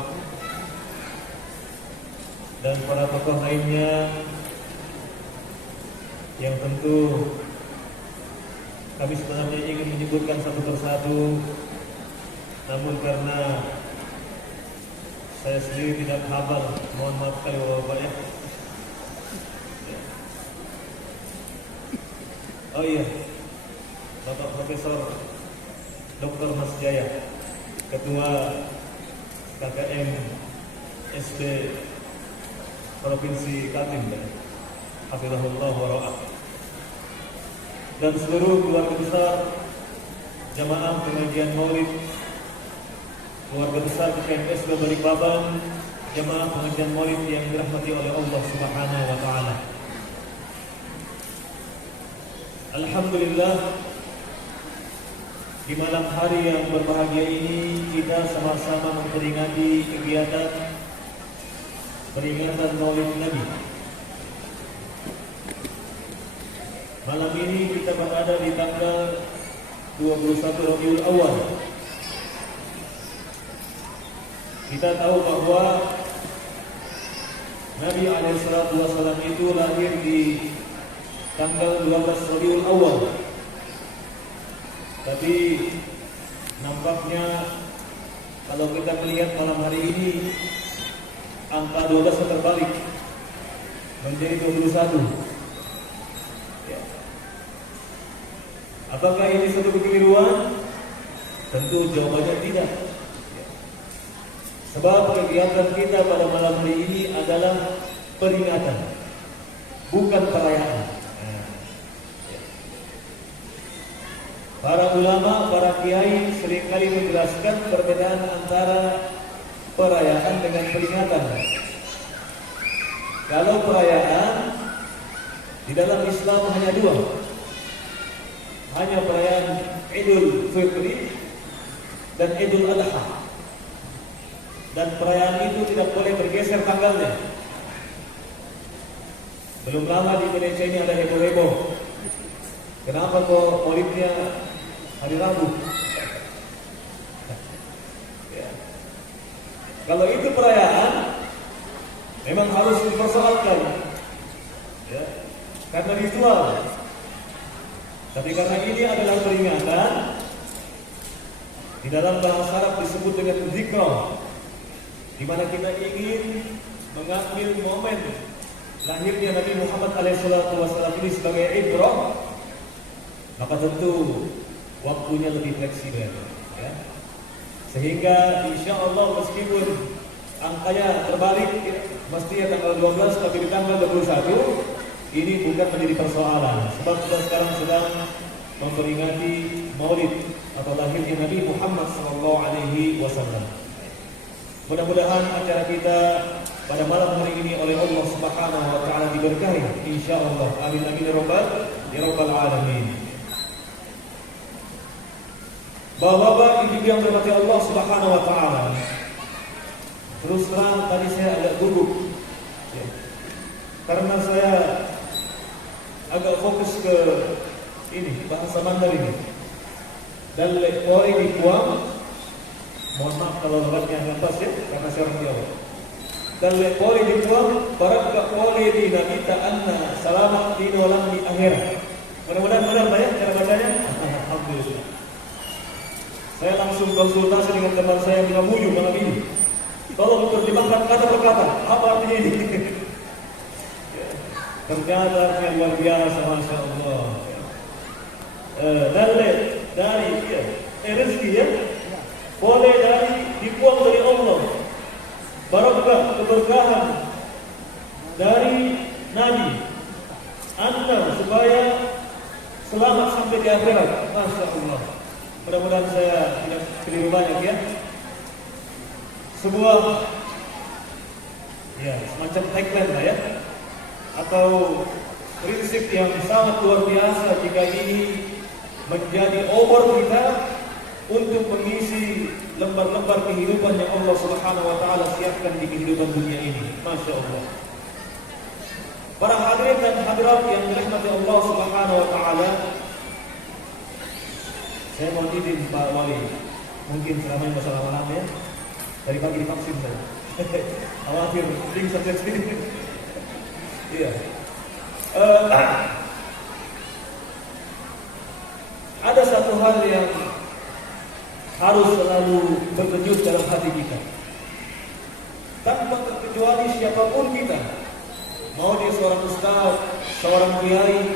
dan para tokoh lainnya yang tentu kami sebenarnya ingin menyebutkan satu persatu, namun karena saya sendiri tidak hafal, mohon maaf kali Bapak ya. Oh iya, Bapak Profesor Dr. Mas Jaya, Ketua KKM SD Provinsi Kaltim, hafizahullah wa ra'ah, dan seluruh keluarga besar jamaah pengajian Maulid, keluarga besar KKM Balikpapan, jamaah pengajian Maulid yang dirahmati oleh Allah Subhanahu wa taala. Alhamdulillah, di malam hari yang berbahagia ini kita sama-sama memperingati kegiatan peringatan Maulid Nabi. Malam ini kita berada di tanggal 21 Rabiul Awal. Kita tahu bahwa Nabi SAW itu lahir di tanggal 12 Rabiul Awal. Tapi nampaknya kalau kita melihat malam hari ini, angka 12 terbalik menjadi 21. Ya. Apakah ini suatu kekeliruan? Tentu jawabannya tidak. Ya. Sebab kegiatan kita pada malam hari ini adalah peringatan, bukan perayaan. Para ulama, para kiai seringkali menjelaskan perbedaan antara perayaan dengan peringatan. Kalau perayaan di dalam Islam hanya dua, hanya perayaan Idul Fitri dan Idul Adha. Dan perayaan itu tidak boleh bergeser tanggalnya. Belum lama di Indonesia ini ada heboh-heboh. Kenapa kok Maulidnya hari Rabu? Ya. Kalau itu perayaan, memang harus dipersoalkan, ya, karena ritual. Tapi karena ini adalah peringatan, di dalam bahasa Arab disebut dengan zikra, di mana kita ingin mengambil momen lahirnya Nabi Muhammad SAW ini sebagai ibrah, maka tentu waktunya lebih fleksibel, ya. Sehingga insya Allah meskipun angkanya terbalik, ya, mestinya tanggal 12 tapi di tanggal 21, ini bukan menjadi persoalan. Sebab kita sekarang sedang memperingati Maulid atau lahirnya Nabi Muhammad SAW. Mudah-mudahan acara kita pada malam hari ini oleh Allah Subhanahu wa taala diberkahi insyaallah. Amin amin ya rabbal alamin. Bapak-bapak, ibu yang dirahmati Allah Subhanahu wa taala, terus terang tadi saya agak gugup, ya, karena saya agak fokus ke ini bahasa Mandarin dan lekori di Puang. Mohon maaf kalau logatnya nggak pas ya, karena saya orang Jawa. Dan lekori di Puang, barakah oleh di nabita anna selamat di dalam di akhirat. Mudah-mudahan benar Pak ya cara bacanya. Alhamdulillah. Saya langsung konsultasi dengan teman saya yang Mamuju malam ini. Tolong terjemahkan kata per kata, apa artinya ini? Ternyata artinya luar biasa, Masya Allah. Dari rezeki ya, boleh dari dibuang dari Allah. Barakah keberkahan dari Nabi Anda supaya selamat sampai di akhirat. Masya Allah. Mudah-mudahan saya tidak keliru banyak ya. Sebuah ya semacam tagline lah ya, atau prinsip yang sangat luar biasa jika ini menjadi obor kita untuk mengisi lembar-lembar kehidupan yang Allah Subhanahu wa taala siapkan di kehidupan dunia ini. Masya Allah. Para hadirin dan hadirat yang dirahmati Allah Subhanahu wa taala, saya mau izin Pak Wali, mungkin selama ini masalah malam ya, dari pagi divaksin saya. Khawatir pingsan saya sendiri. Iya. Ada satu hal yang harus selalu berdenyut dalam hati kita. Tanpa terkecuali siapapun kita, mau dia seorang ustaz, seorang kiai,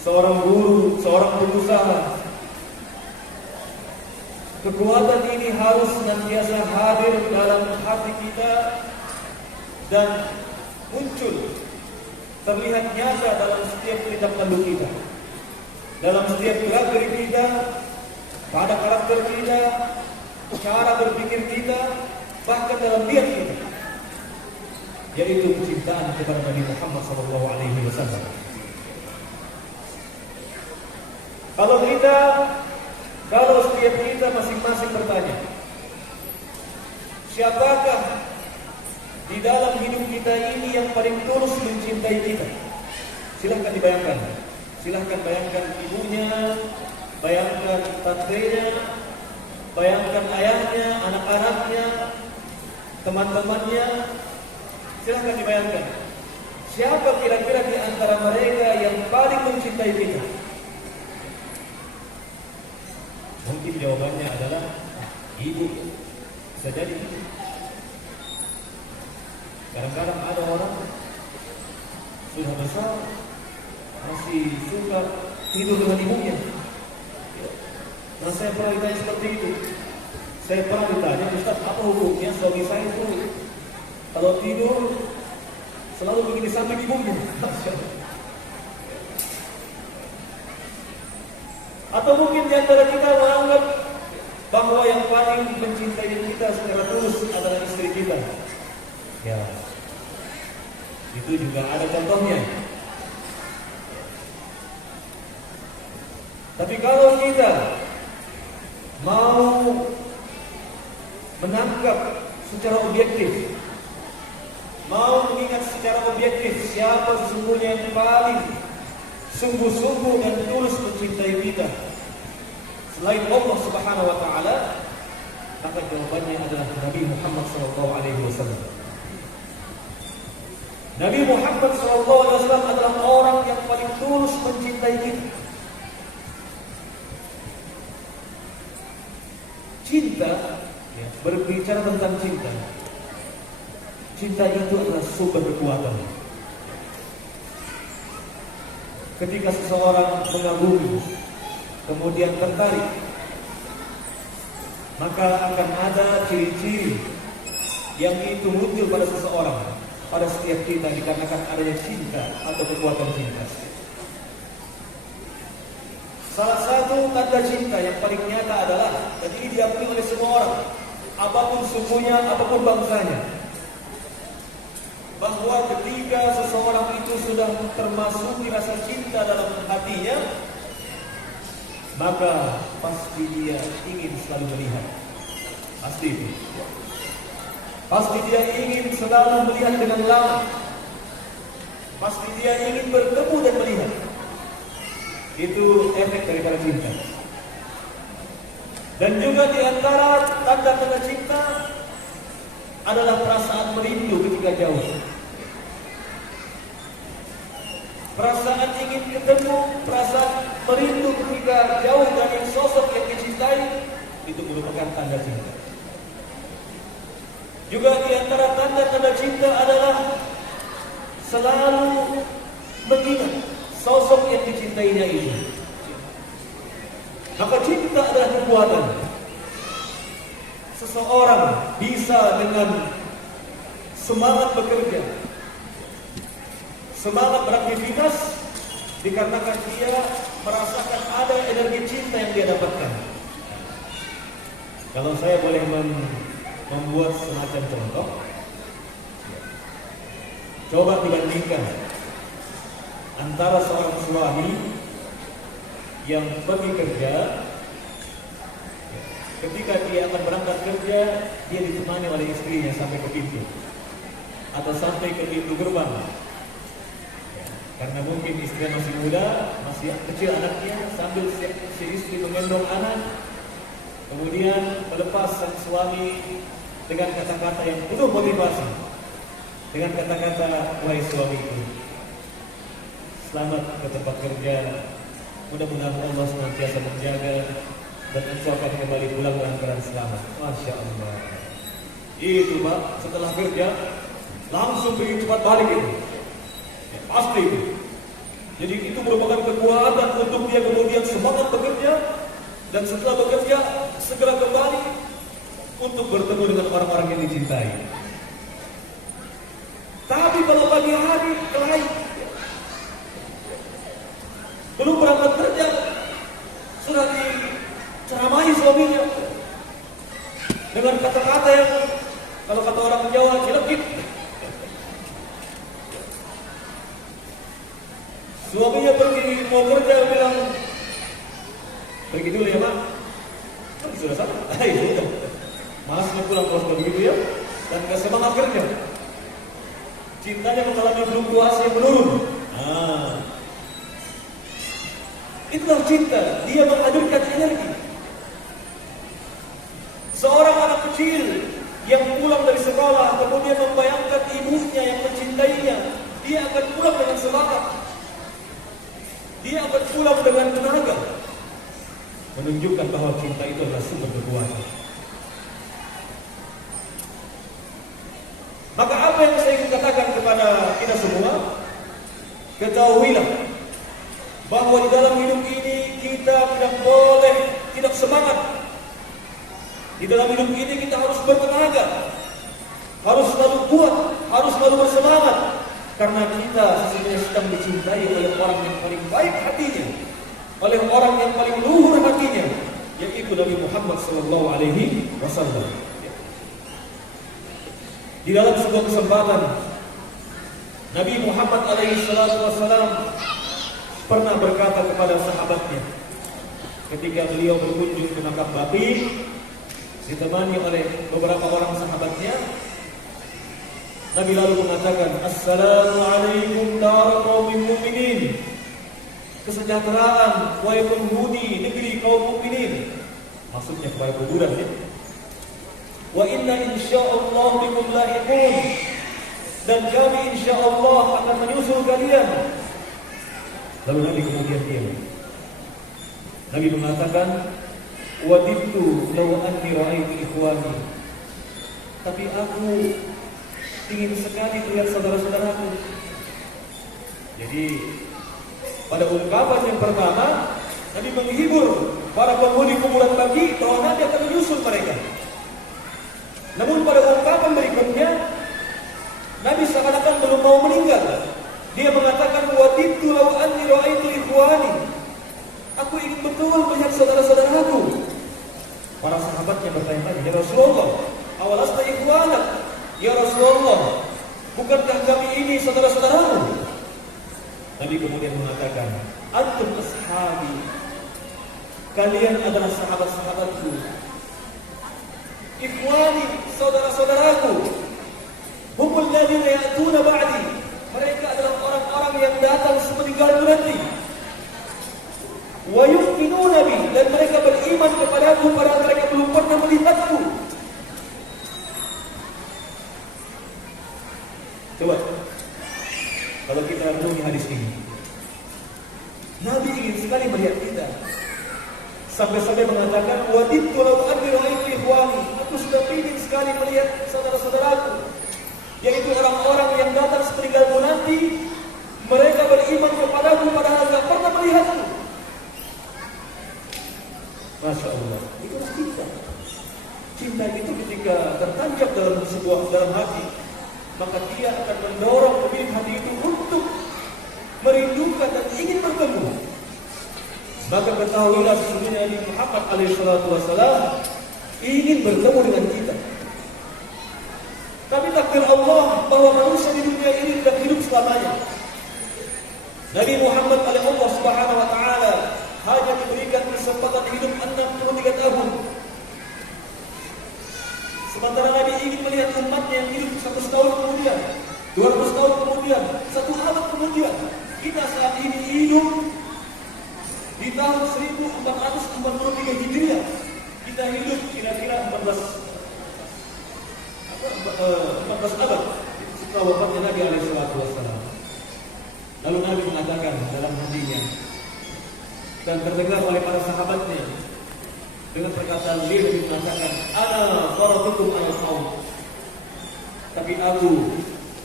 seorang guru, seorang pengusaha, kekuatan ini harus senantiasa hadir dalam hati kita dan muncul, terlihat nyata dalam setiap tindak tanduk kita, dalam setiap gerak gerik kita, pada karakter kita, cara berpikir kita, bahkan dalam niat kita, yaitu kecintaan kepada Nabi Muhammad SAW. Kalau setiap kita masing-masing bertanya, siapakah di dalam hidup kita ini yang paling tulus mencintai kita? Silahkan dibayangkan. Silahkan bayangkan ibunya, bayangkan tantenya, bayangkan ayahnya, anak-anaknya, teman-temannya. Silahkan dibayangkan. Siapa kira-kira di antara mereka yang paling mencintai kita? Mungkin jawabannya adalah ibu. Bisa jadi. Kadang-kadang ada orang sudah besar masih suka tidur dengan ibunya. Nah, saya pernah ditanya seperti itu. Saya pernah ditanya, Ustaz, apa hukumnya suami saya itu kalau tidur selalu begini samping ibunya? Atau mungkin di antara kita menganggap bahwa yang paling mencintai kita secara tulus adalah istri kita. Ya, itu juga ada contohnya. Tapi kalau kita mau menangkap secara objektif, mau mengingat secara objektif siapa sesungguhnya yang paling sungguh-sungguh dan tulus mencintai kita selain Allah Subhanahu wa taala, maka jawabannya adalah Nabi Muhammad SAW. Nabi Muhammad SAW adalah orang yang paling tulus mencintai kita. Cinta, ya, berbicara tentang cinta. Cinta itu adalah sumber kekuatan. Ketika seseorang mengagumi, kemudian tertarik, maka akan ada ciri-ciri yang itu muncul pada seseorang, pada setiap kita, dikarenakan adanya cinta atau kekuatan cinta. Salah satu tanda cinta yang paling nyata adalah, dan ini diakui oleh semua orang, apapun sukunya, apapun bangsanya, bahwa ketika seseorang itu sudah termasuki rasa cinta dalam hatinya, maka pasti dia ingin selalu melihat. Pasti itu. Pasti dia ingin selalu melihat dengan lama. Pasti dia ingin bertemu dan melihat. Itu efek daripada cinta. Dan juga di antara tanda-tanda cinta adalah perasaan merindu ketika jauh. Perasaan ingin ketemu, perasaan merindu ketika jauh dari sosok yang dicintai, itu merupakan tanda cinta. Juga di antara tanda-tanda cinta adalah selalu mengingat sosok yang dicintainya ini. Maka cinta adalah kekuatan. Seseorang bisa dengan semangat bekerja, semangat beraktivitas, dikarenakan dia merasakan ada energi cinta yang dia dapatkan. Kalau saya boleh membuat semacam contoh, coba dibandingkan antara seorang suami yang pergi kerja, ketika dia akan berangkat kerja, dia ditemani oleh istrinya sampai ke pintu atau sampai ke pintu gerbang. Karena mungkin istrinya masih muda, masih kecil anaknya, sambil si istri menggendong anak, kemudian melepas sang suami dengan kata-kata yang penuh motivasi, dengan kata-kata, wahai suamiku, selamat ke tempat kerja, mudah-mudahan Allah senantiasa menjaga dan engkau akan kembali pulang dalam keadaan selamat. Masya Allah. Itu Pak, setelah kerja langsung pergi cepat balik itu. Ya, pasti itu. Jadi itu merupakan kekuatan untuk dia kemudian semangat bekerja dan setelah bekerja segera kembali untuk bertemu dengan orang-orang yang dicintai. Tapi kalau pagi hari lain, belum berangkat kerja, sudah diceramahi suaminya dengan kata-kata yang kalau kata orang Jawa jelekit. Suaminya pergi mau kerja bilang, pergi dulu ya Pak. Pergi sudah sampai. Sudah. Masnya pulang kalau sudah begitu ya, dan gak semangat kerja. Cintanya mengalami fluktuasi yang menurun. Itulah cinta, dia menghadirkan energi. Seorang anak kecil yang pulang dari sekolah kemudian membayangkan ibunya yang mencintainya, dia akan pulang dengan semangat. Dia akan pulang dengan tenaga, menunjukkan bahwa cinta itu adalah sumber kekuatan. Maka apa yang saya ingin katakan kepada kita semua, ketahuilah bahwa di dalam hidup ini kita tidak boleh tidak semangat. Di dalam hidup ini kita harus bertenaga, harus selalu kuat, harus selalu bersemangat. Karena kita sesungguhnya sedang dicintai oleh orang yang paling baik hatinya, oleh orang yang paling luhur hatinya, yaitu Nabi Muhammad SAW. Di dalam sebuah kesempatan, Nabi Muhammad SAW pernah berkata kepada sahabatnya, ketika beliau berkunjung ke makam Baqi, ditemani oleh beberapa orang sahabatnya, Nabi lalu mengatakan, Assalamualaikum warahmatullahi wabarakatuh. Kesejahteraan wahai penghuni negeri kaum mukminin. Maksudnya wahai kuburan ya. Wa inna insyaallah bikum lahiqun. Dan kami insyaallah akan menyusul kalian. Lalu Nabi kemudian diam. Nabi mengatakan, wadidtu law anni ra'aitu ikhwani. Tapi aku ingin sekali melihat saudara-saudaraku. Jadi pada ungkapan yang pertama, Nabi menghibur para penghuni kuburan Baqi bahwa Nabi akan menyusul mereka. Namun pada ungkapan berikutnya, Nabi seakan-akan belum mau meninggal. Dia mengatakan, wadidtu law anni ra'aitu ikhwani. Aku ingin betul melihat saudara-saudaraku. Para sahabatnya bertanya-tanya, ya Rasulullah, awalasta ikhwanak? Ya Rasulullah, bukankah kami ini saudara-saudaramu? Nabi kemudian mengatakan, antum ashabi, kalian adalah sahabat-sahabatku. Ikhwani, saudara-saudaraku. Humul ladzina ya'tuna ba'di, mereka adalah orang-orang yang datang sepeninggalku nanti. Wa yu'minuna bi, dan mereka beriman kepadaku padahal mereka belum pernah melihatku. Coba, kalau kita renungi hadis ini, Nabi ingin sekali melihat kita. Sampai-sampai mengatakan, wadidtu law anni ra'aitu ikhwani. Aku sudah ingin sekali melihat saudara-saudaraku, yaitu orang-orang yang datang sepeninggalku nanti. Mereka beriman kepadaku padahal tidak pernah melihatku. Masya Allah, itulah cinta. Cinta itu ketika tertancap dalam hati, maka dia akan mendorong pemilik hati itu untuk merindukan dan ingin bertemu. Maka ketahuilah sesungguhnya Nabi Muhammad SAW ingin bertemu dengan kita. Tapi takdir Allah bahwa manusia di dunia ini tidak hidup selamanya. Nabi Muhammad oleh Allah Subhanahu wa taala hanya diberikan kesempatan hidup 63 tahun. Sementara Nabi ingin melihat umatnya yang hidup 100 tahun kemudian, 200 tahun kemudian, 1 abad kemudian. Kita saat ini hidup di tahun 1443 Hijriah. Kita hidup kira-kira 14 abad setelah wafatnya Nabi SAW. Lalu Nabi mengatakan dalam hatinya dan terdengar oleh para sahabatnya dengan perkataan beliau mengatakan, "Ana qaratukum al-qaum." Tapi aku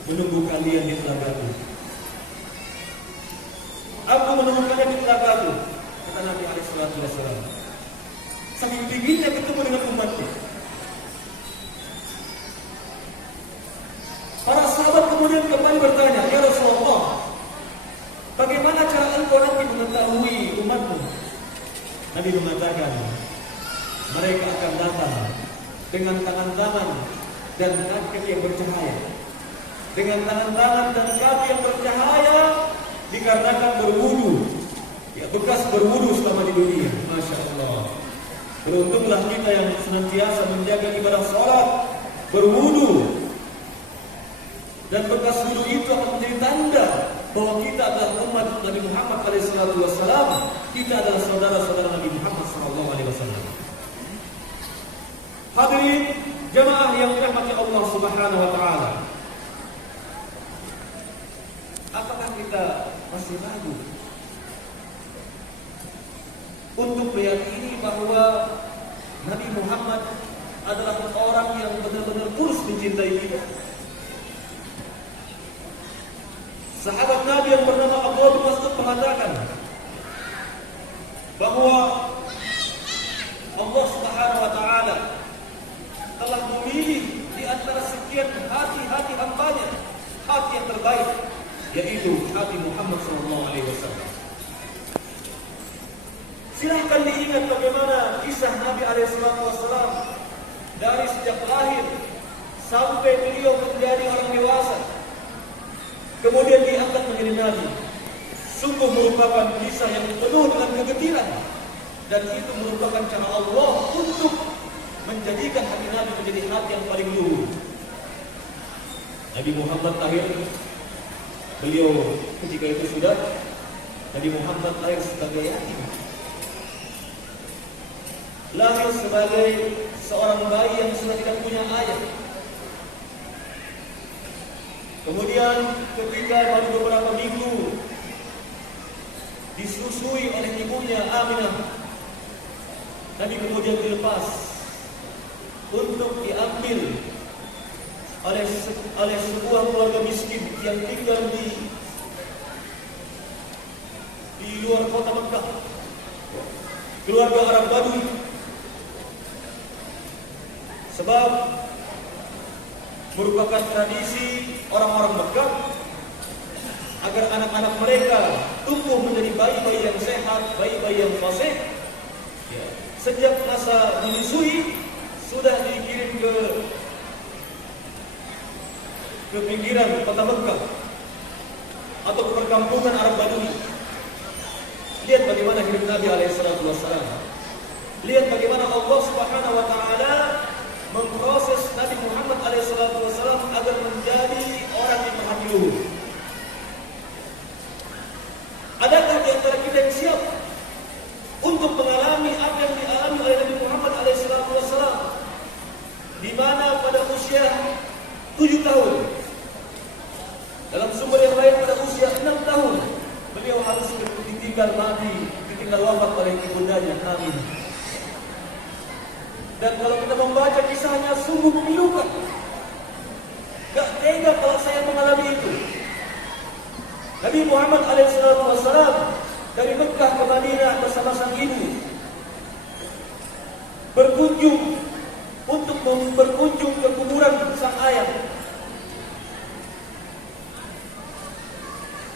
menunggu kalian di telagaku. Aku menunggu kalian di telagaku, kata Nabi SAW. Saking pinginnya ketemu dengan umatnya. Para sahabat kemudian kembali bertanya, "Ya Rasulullah, bagaimana cara engkau nanti mengetahui umatmu?" Nabi mengatakan, mereka akan datang dengan tangan-tangan dan kaki yang bercahaya. Dengan tangan-tangan dan kaki yang bercahaya dikarenakan berwudu, ya bekas berwudu selama di dunia. Masya Allah. Beruntunglah kita yang senantiasa menjaga ibadah sholat, berwudu, dan bekas wudu itu akan menjadi tanda bahwa kita adalah umat Nabi Muhammad SAW. Kita adalah saudara-saudara Nabi Muhammad SAW. Hadirin jamaah yang dirahmati Allah Subhanahu wa taala. Apakah kita masih ragu untuk meyakini bahwa Nabi Muhammad adalah orang yang benar-benar tulus mencintai kita? Sahabat Nabi yang bernama Abdullah bin Mas'ud mengatakan bahwa Allah Subhanahu wa taala telah memilih di antara sekian hati-hati hambanya hati yang terbaik, yaitu hati Muhammad SAW. Silahkan diingat bagaimana kisah Nabi SAW dari sejak lahir sampai beliau menjadi orang dewasa, kemudian diangkat menjadi Nabi. Sungguh merupakan kisah yang penuh dengan kegembiraan, dan itu merupakan cara Allah untuk menjadikan hati Nabi menjadi hati yang paling luhur. Nabi Muhammad lahir, beliau ketika itu sudah Nabi Muhammad lahir sebagai yatim, lahir sebagai seorang bayi yang sudah tidak punya ayah. Kemudian ketika baru beberapa minggu disusui oleh ibunya Aminah, Nabi kemudian dilepas untuk diambil oleh sebuah keluarga miskin yang tinggal di luar kota Mekah, keluarga Arab Badui. Sebab merupakan tradisi orang-orang Mekah agar anak-anak mereka tumbuh menjadi bayi-bayi yang sehat, bayi-bayi yang fasih. Ya. Sejak masa menyusui sudah dikirim ke pinggiran kota Mekah atau ke perkampungan Arab Badui. Lihat bagaimana hidup Nabi SAW. Lihat bagaimana Allah Subhanahu wa taala memproses Nabi Muhammad SAW agar menjadi orang yang berhati luhur. Adakah di antara kita yang siap untuk mengalami apa yang dialami oleh Nabi Muhammad SAW, di mana pada usia 7 tahun, dalam sumber yang lain pada usia 6 tahun, beliau harus ditinggal mati, ditinggal wafat oleh ibundanya Aminah. Dan kalau kita membaca kisahnya sungguh memilukan. Gak tega kalau saya mengalami itu. Nabi Muhammad SAW dari Mekah ke Madinah bersama sang ibu berkunjung ke kuburan sang ayah.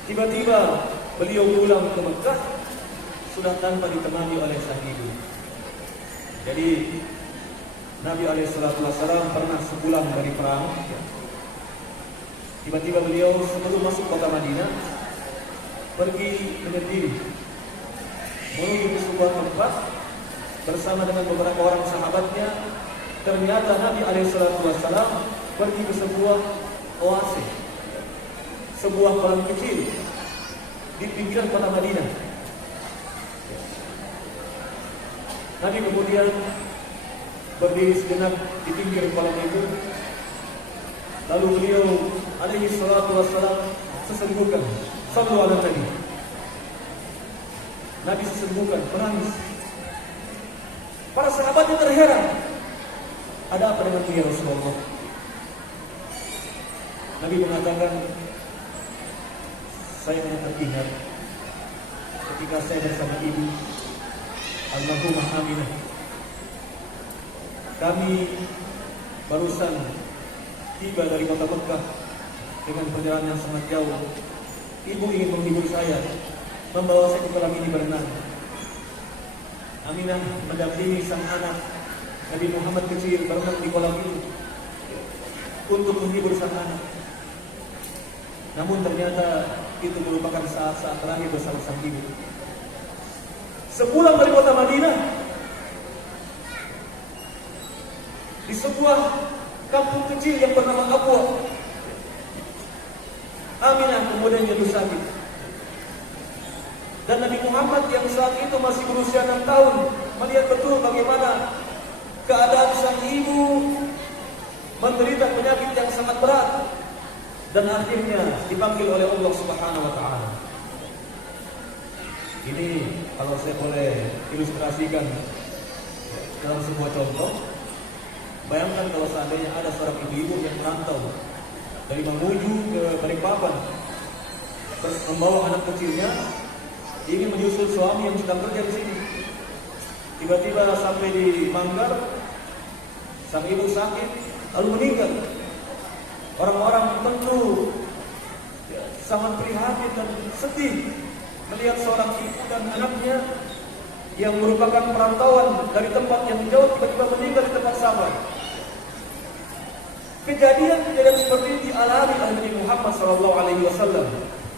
Tiba-tiba beliau pulang ke Mekah sudah tanpa ditemani oleh sang ibu. Jadi Nabi SAW pernah sepulang dari perang, tiba-tiba beliau sebelum masuk kota Madinah pergi menyendiri menuju ke sebuah tempat bersama dengan beberapa orang sahabatnya ternyata Nabi SAW pergi ke sebuah oasis, sebuah kolam kecil di pinggiran kota Madinah. Nabi kemudian berdiri sejenak di pinggir kolam itu, lalu beliau alaihi salatu wassalam sesenggukan, sallu ala Nabi. Nabi sesenggukan, menangis. Para sahabatnya terheran, ada apa dengan dia Rasulullah? Nabi mengatakan, saya teringat ketika saya bersama ibu almarhumah Aminah. Kami barusan tiba dari kota Mekah dengan perjalanan yang sangat jauh. Ibu ingin menghibur saya, membawa saya ke kolam ini berenang. Aminah mendampingi sang anak Nabi Muhammad kecil berenang di kolam itu untuk menghibur sang anak. Namun ternyata itu merupakan saat-saat terakhir bersama sang ibu. Sepulang dari kota Madinah, di sebuah kampung kecil yang bernama Abwa, Aminah kemudian jatuh sakit. Dan Nabi Muhammad yang saat itu masih berusia 6 tahun melihat betul bagaimana keadaan sang ibu menderita penyakit yang sangat berat, dan akhirnya dipanggil oleh Allah Subhanahu wa taala. Ini kalau saya boleh ilustrasikan dalam sebuah contoh, bayangkan kalau seandainya ada seorang ibu-ibu yang merantau dari Mamuju ke Balikpapan, membawa anak kecilnya, ingin menyusul suami yang sedang kerja di sini. Tiba-tiba sampai di Manggar, sang ibu sakit, lalu meninggal. Orang-orang tentu sangat prihatin dan sedih melihat seorang ibu dan anaknya yang merupakan perantauan dari tempat yang jauh tiba-tiba meninggal di tempat sama. Kejadian-kejadian seperti ini dialami oleh Nabi Muhammad SAW,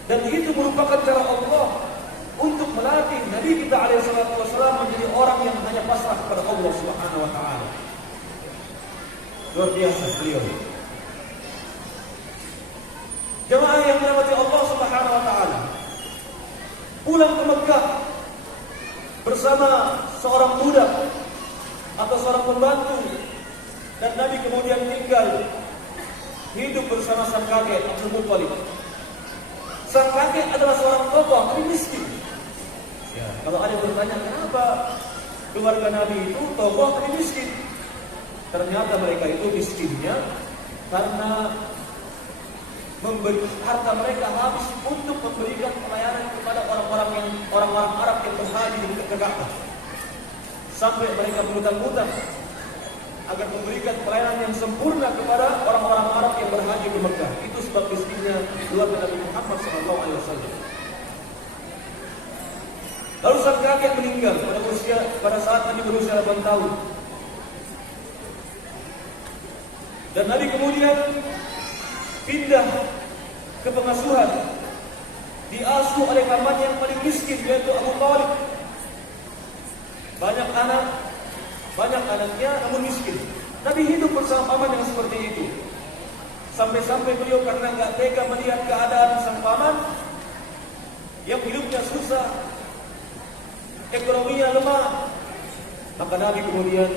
dan itu merupakan cara Allah untuk melatih Nabi kita SAW menjadi orang yang hanya pasrah kepada Allah Subhanahu wa taala. Luar biasa beliau. Jemaah yang dirahmati Allah Subhanahu wa taala, pulang ke Mekah bersama seorang budak atau seorang pembantu, dan Nabi kemudian tinggal hidup bersama sang kakek Abdul Muttalib. Sang kakek adalah seorang tokoh tapi miskin. Ya, kalau ada yang bertanya kenapa keluarga Nabi itu tokoh tapi miskin, ternyata mereka itu miskinnya karena harta mereka habis untuk memberikan pelayanan kepada orang-orang Arab yang berhaji di dekat Ka'bah. Sampai mereka berhutang-hutang agar memberikan pelayanan yang sempurna kepada orang-orang Arab yang berhaji ke Mekah. Itu sebab miskinnya keluarga Nabi Muhammad SAW. Lalu sang kakek meninggal pada saat Nabi berusia 8 tahun. Dan Nabi kemudian pindah ke pengasuhan, diasuh oleh pamannya yang paling miskin, yaitu Abu Thalib. Banyak anaknya namun miskin. Nabi hidup bersama paman yang seperti itu. Sampai-sampai beliau karena nggak tega melihat keadaan sang paman yang hidupnya susah, ekonominya lemah, maka Nabi kemudian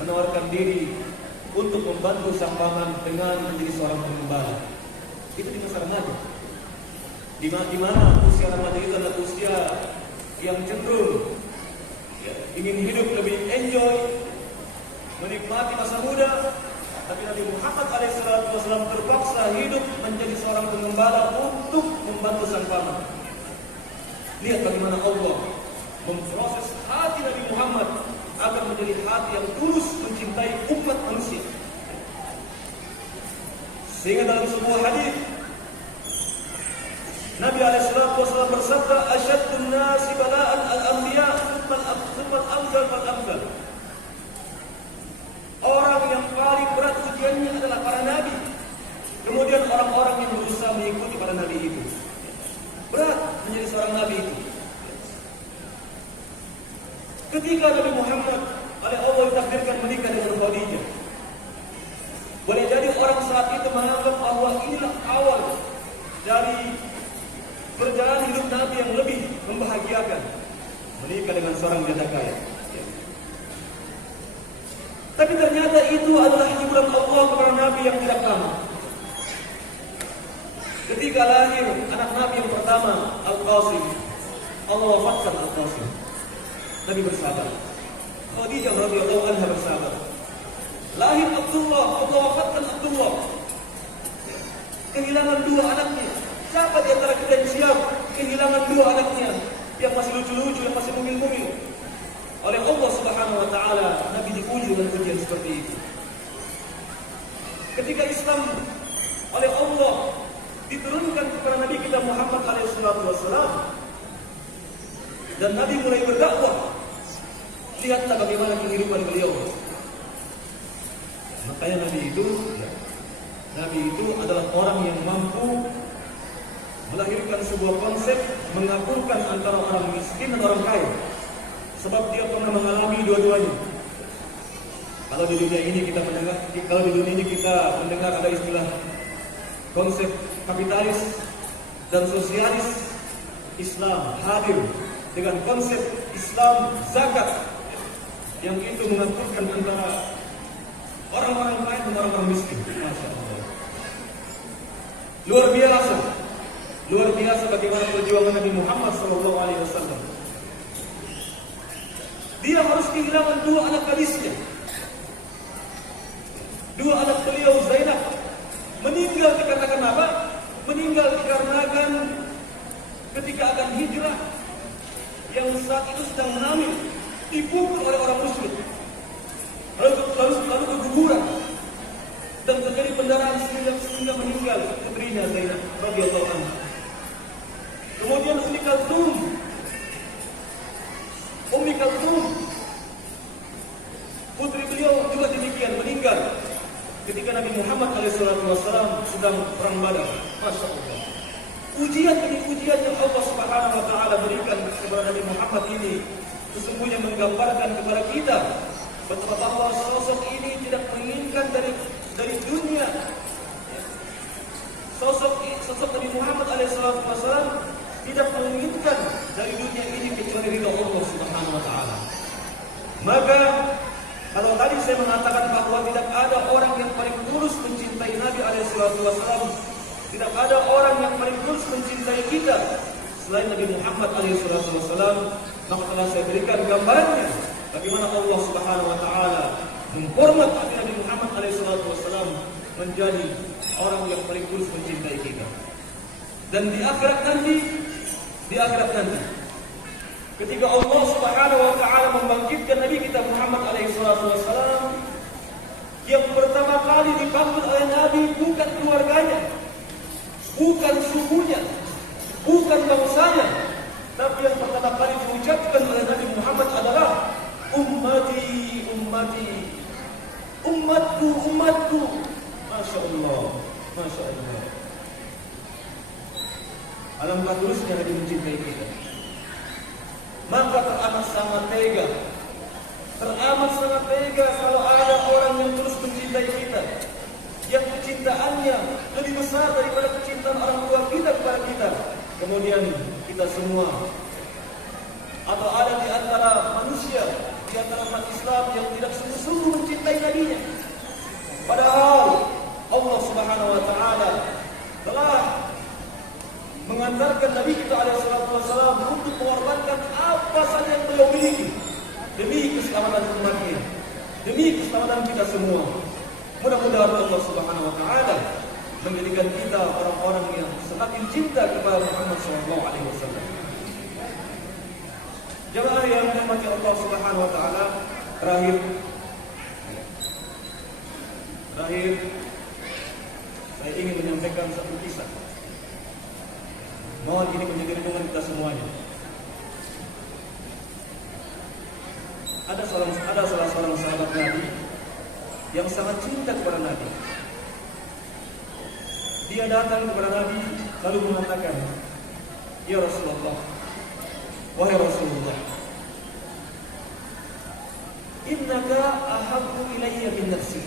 menawarkan diri untuk membantu sang paman dengan menjadi seorang pengembala. Itu di masa remaja. Di mana usia remaja itu adalah usia yang cenderung ingin hidup lebih enjoy, menikmati masa muda. Tapi Nabi Muhammad SAW terpaksa hidup menjadi seorang pengembala untuk membantu sang paman. Lihat bagaimana Allah memproses hati Nabi Muhammad agar menjadi hati yang tulus mencintai umat manusia. Sehingga dalam sebuah hadis Nabi SAW bersabda, "Asyaddun nasi bala'an al-anbiya, tsumma al-amsal fal-amsal." Orang yang paling berat ujiannya adalah para nabi. Kemudian orang-orang yang berusaha mengikuti para nabi itu. Berat menjadi seorang nabi itu. Ketika Nabi Muhammad oleh Allah ditakdirkan menikah dengan Khadijah, menganggap bahwa inilah awal dari perjalanan hidup Nabi yang lebih membahagiakan, menikah dengan seorang janda kaya. Tapi ternyata itu adalah hiburan Allah kepada Nabi yang tidak lama. Ketika lahir anak Nabi yang pertama, Al-Qasim, Allah wafatkan Al-Qasim. Nabi bersabar. Khadijah radhiyallahu anha bersabar. Lahir Abdullah, Allah wafatkan Abdullah. Kehilangan dua anaknya. Siapa di antara kita yang siap kehilangan dua anaknya yang masih lucu-lucu, yang masih mungil-mungil? Oleh Allah Subhanahu wa taala, Nabi diuji dengan ujian seperti itu. Ketika Islam oleh Allah diturunkan kepada Nabi kita Muhammad SAW dan Nabi mulai berdakwah, lihatlah bagaimana kehidupan beliau. Makanya Nabi itu adalah orang yang mampu melahirkan sebuah konsep mengakurkan antara orang miskin dan orang kaya. Sebab dia pernah mengalami dua-duanya. Kalau di dunia ini kita mendengar ada istilah konsep kapitalis dan sosialis, Islam hadir dengan konsep Islam zakat yang itu mengaturkan antara orang-orang kaya dan orang-orang miskin. Masya Allah. Luar biasa bagaimana perjuangan Nabi Muhammad SAW. Dia harus kehilangan dua anak gadisnya. Dua anak beliau Zainab meninggal dikarenakan apa? Meninggal dikarenakan ketika akan hijrah yang saat itu sedang hamil, dipukul oleh orang musyrik. Lalu keguguran dan terjadi pendarahan sehingga meninggal putrinya Zainab radhiyallahu anha. Kemudian Ummi Kalthum, putri beliau juga demikian meninggal ketika Nabi Muhammad SAW sedang perang Badar. Masya Allah. Ujian yang Allah Subhanahu Wa Taala berikan kepada Nabi Muhammad ini sesungguhnya menggambarkan kepada kita betapa sosok ini tidak menginginkan dari dunia. Sosok Nabi Muhammad SAW tidak menginginkan dari dunia ini kecuali ridha Allah Subhanahu wa taala. Maka kalau tadi saya mengatakan bahwa tidak ada orang yang paling tulus mencintai Nabi SAW, tidak ada orang yang paling tulus mencintai kita selain Nabi Muhammad SAW, maka telah saya berikan gambarannya bagaimana Allah Subhanahu wa taala menghormati Nabi Muhammad SAW menjadi orang yang paling tulus mencintai kita. Dan di akhirat nanti ketika Allah Subhanahu wa taala membangkitkan Nabi kita Muhammad SAW, yang pertama kali dipanggil oleh Nabi bukan keluarganya, bukan sukunya, bukan bangsanya, tapi yang pertama kali diucapkan oleh Nabi Muhammad adalah ummati, ummati, umatku, umatku. Masya Allah, Masya Allah. Alangkah tulusnya Nabi mencintai kita. Maka teramat sangat tega kalau ada orang yang terus mencintai kita, yang kecintaannya lebih besar daripada kecintaan orang tua kita kepada kita. Kemudian kita semua atau ada di antara manusia, di antara umat Islam yang tidak sungguh-sungguh mencintai Nabi-Nya. Padahal Allah Subhanahu wa taala telah mengantarkan Nabi kita SAW untuk mengorbankan apa saja yang beliau miliki demi keselamatan umatnya, demi keselamatan kita semua. Mudah-mudahan Allah Subhanahu wa taala menjadikan kita orang-orang yang semakin cinta kepada Muhammad SAW. Jemaah yang dirahmati Allah Subhanahu wa taala, terakhir saya ingin menyampaikan satu kisah. Mohon ini menjadi renungan kita semuanya. Ada salah seorang sahabat Nabi yang sangat cinta kepada Nabi. Dia datang kepada Nabi lalu mengatakan, "Ya Rasulullah, wahai Rasulullah, innaka ahabbu ilayya min nafsi."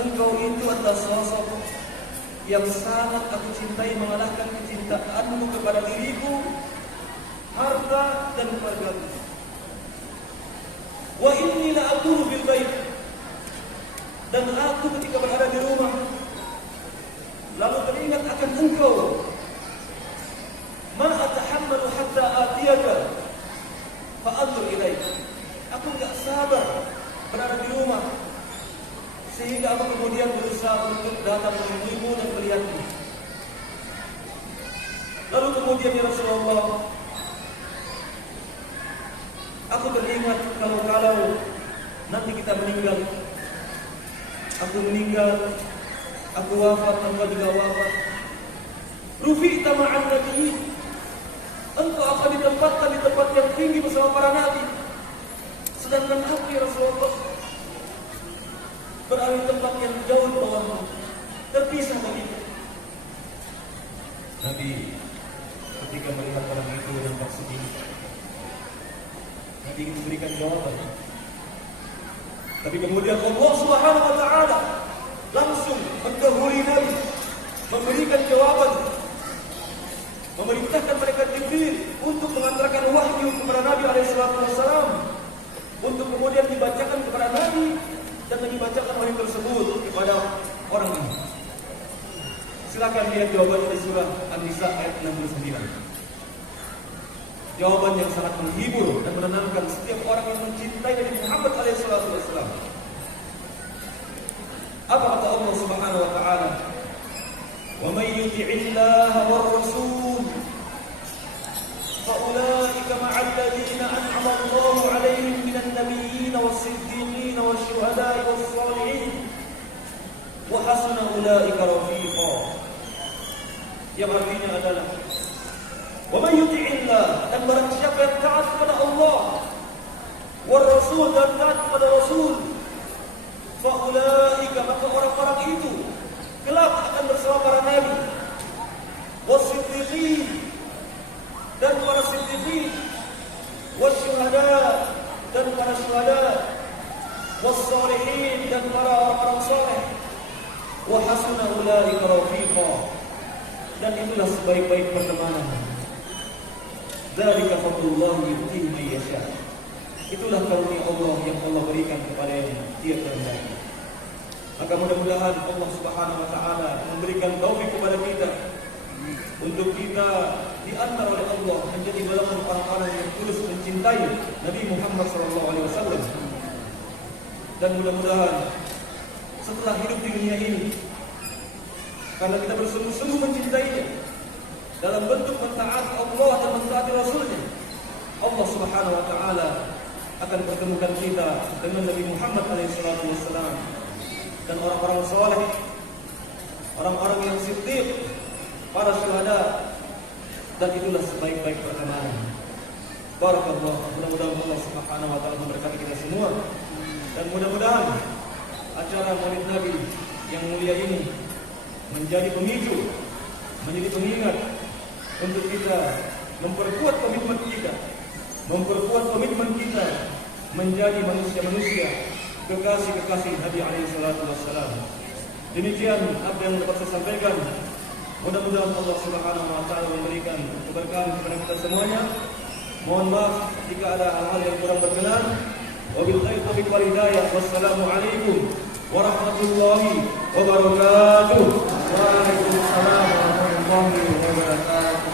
engkau itu adalah sosok yang sangat aku cintai, mengalahkan kecintaanmu kepada diriku, harta dan keluargaku. Wa inni la aturu bil bait, dan aku ketika berada di rumah lalu teringat akan engkau, ma atahammalu hatta atiyaka fa anzur ilaik. Aku enggak sabar berada di rumah sehingga aku kemudian berusaha untuk datang menemuimu dan melihatmu. Lalu kemudian ya Rasulullah, aku teringat kalau nanti kita meninggal, aku meninggal, aku wafat, engkau juga wafat. Rufi'ta ma'an nabiyyin, engkau akan ditempatkan di tempat yang tinggi bersama para nabi. Sedangkan aku ya Rasulullah berada di tempat yang jauh di bawahmu, terpisah begitu. Nabi ketika melihat orang itu nampak sedih, Nabi ingin memberikan jawaban. Tapi kemudian Allah Subhanahu wa taala langsung mendahului Nabi memberikan jawaban, memerintahkan malaikat Jibril untuk mengantarkan wahyu kepada Nabi alaihi wasallam, untuk kemudian dibacakan kepada Nabi dan dibacakan wahyu tersebut kepada orang ini. Silakan lihat jawabannya di surah An-Nisa ayat 69. Jawaban yang sangat menghibur dan menenangkan setiap orang yang mencintai Nabi Muhammad SAW. Apa kata Allah Subhanahu wa taala? Wa may yuti'illaha war rasul fa ulaika ma'al ladzina an'ama Allahu 'alaihim minan nabiyyin was-siddiqin wasyuhada'i was-shalihin wa hasuna ulaika rafiqa. Yang artinya adalah wa may yuti'illah, dan barang siapa yang taat kepada Allah, war rasul, dan taat kepada Rasul, fa ulaika, maka orang-orang itu kelak akan bersama para nabi, was-siddiqin, dan para siddiqin, wasyuhada, dan para syuhada, was-shalihin, dan para orang-orang saleh, wa hasuna ulaika rafiqa, dan itulah sebaik-baik pertemanan. Dzalika fadlullah yu'tihi man yasha. Itulah karunia Allah yang Allah berikan kepada yang Dia kehendaki. Maka mudah-mudahan Allah Subhanahu wa taala memberikan taufik kepada kita untuk kita diantar oleh Allah menjadi golongan orang-orang yang tulus mencintai Nabi Muhammad SAW. Dan mudah-mudahan setelah hidup di dunia ini, karena kita bersungguh-sungguh mencintainya dalam bentuk mentaati Allah dan mentaati Rasulnya, Allah Subhanahu wa taala akan pertemukan kita dengan Nabi Muhammad SAW dan orang-orang saleh, orang-orang yang siddiq, para syuhada, dan itulah sebaik-baik pertemanan. Barakallah. Mudah-mudahan Allah Subhanahu wa taala memberkati kita semua, dan mudah-mudahan acara Maulid Nabi yang mulia ini menjadi pemicu, menjadi pengingat untuk kita memperkuat komitmen kita, menjadi manusia-manusia kekasih-kekasih Nabi SAW. Demikian apa yang dapat saya sampaikan. Mudah-mudahan Allah Subhanahu wa taala memberikan keberkahan kepada kita semuanya. Mohon maaf jika ada hal-hal yang kurang berkenan. Wabillahi taufiq wal hidayah. Wassalamualaikum warahmatullahi wabarakatuh. Waalaikumsalam warahmatullahi wabarakatuh.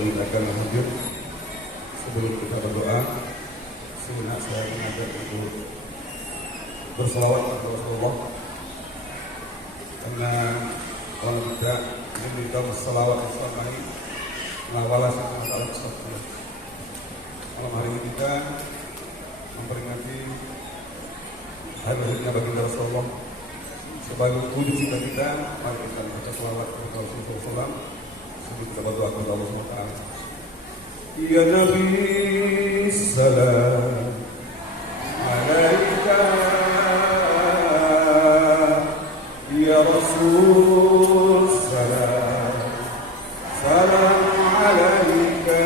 Kita akan lanjut. Sebelum kita berdoa, sebenarnya saya mengajak untuk berselawat kepada Rasulullah, karena kalau kita memberikan selawat selama ini mengawal masalah sesuatu. Malam hari ini kita memperingati hari lahirnya baginda Rasulullah. Sebagai wujud cinta kita, mari kita membaca selawat kepada Rasulullah SAW. Sebelum kita berdoa kepada Allah SWT. Ya Nabi salam alaika, ya Rasul salam alaika.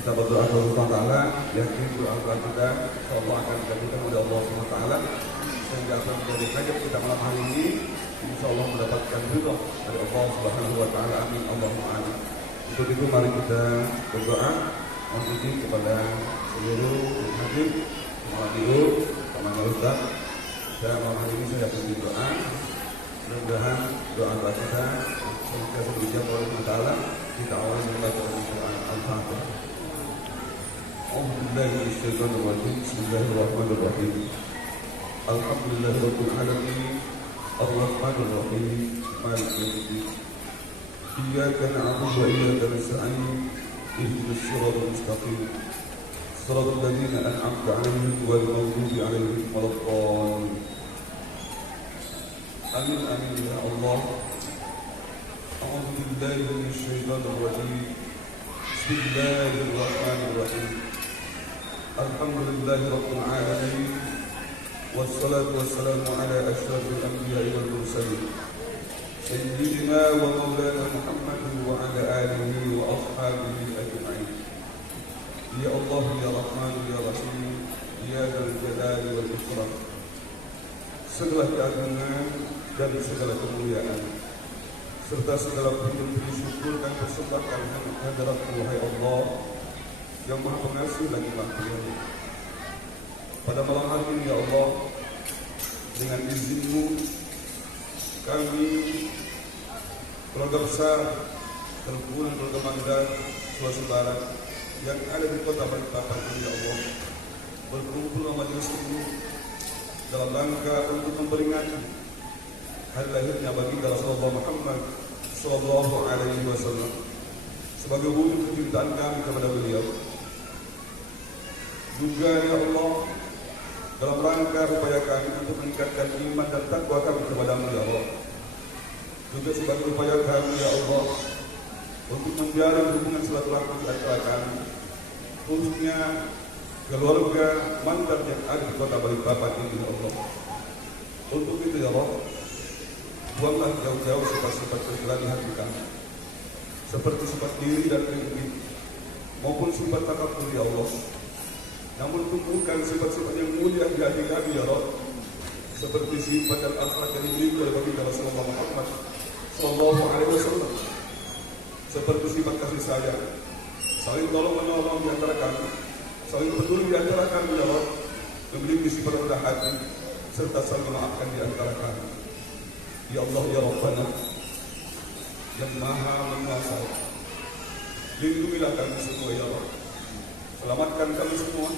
Kita berdoa kepada Allah Ta'ala, yakin doa kita Allah akan dikabulkan oleh Allah SWT, sehingga akan menjadi hajat kita malam hari ini, insya Allah mendapatkan ridha dari Allah Subhanahu Wa Ta'ala. Amin Allahumma amin. Untuk itu mari kita berdoa mohon izin kepada seluruh hadir malam itu, teman-teman Ustaz. Dan malam hari ini saya akan berdoa, mudah-mudahan doa kita senantiasa dijawab oleh Allah Ta'ala. Kita awali dengan doa Al-Fatihah. Bismillahirrahmanirrahim. Bismillahirrahmanirrahim. Alhamdulillahirabbil alamin. Arrahmanir rahim. Maliki yaumiddin. Iyyaka na'budu wa iyyaka nasta'in. Ihdinas siratal mustaqim. Siratal ladzina an'amta 'alaihim ghairil maghdubi 'alaihim waladdallin. Amin amin ya Allah. A'udzu billahi minasy syaithanir rajim. Bismillahirrahmanirrahim. Alhamdulillahi rabbil alamin. Wassalatu wassalamu ala asyrafil anbiya'i wal mursalin. Sayyidina wa maulana Muhammadin wa ala alihi wa ashabihi ajma'in. Ya Allah ya Rahman ya Rahim, ya Dzal Jalali wal Ikram. Segala keagungan dan segala kemuliaan serta segala puji syukur dan persembahan hadirat wahai Allah yang Maha Pengasih lagi Maha Penyayang. Pada malam hari ini ya Allah, dengan izin-Mu kami keluarga besar terkumpul keluarga Mandar Sulawesi Barat yang ada di kota Balikpapan ini ya Allah, berkumpul dalam majelis ini dalam rangka untuk memperingati hari lahirnya baginda Rasulullah Muhammad Sallallahu Alaihi Wasallam sebagai wujud kecintaan kami kepada beliau. Juga ya Allah, dalam rangka upaya kami untuk meningkatkan iman dan takwa kami kepada-Mu ya Allah. Juga sebagai upaya kami ya Allah untuk menjalin hubungan silaturahmi antara kami, khususnya keluarga Mandar yang ada di kota Balikpapan ini ya Allah. Untuk itu ya Allah, buanglah jauh-jauh sifat-sifat kehilangan hati kami, seperti sifat diri dan tinggi maupun sifat takabur ya Allah. Namun tumbuhkan sifat-sifat yang mulia di hati kami ya Allah, seperti sifat dan akhlak yang dimiliki oleh baginda Rasulullah Muhammad Sallallahu Alaihi Wasallam, seperti sifat kasih sayang, saling tolong menolong di antara kami, saling peduli di antara kami ya Allah, memiliki sifat rendah hati serta saling memaafkan di antara kami. Ya Allah ya Rabbana yang Maha Menguasai, lindungilah kami semua ya Allah. Selamatkan kami semua,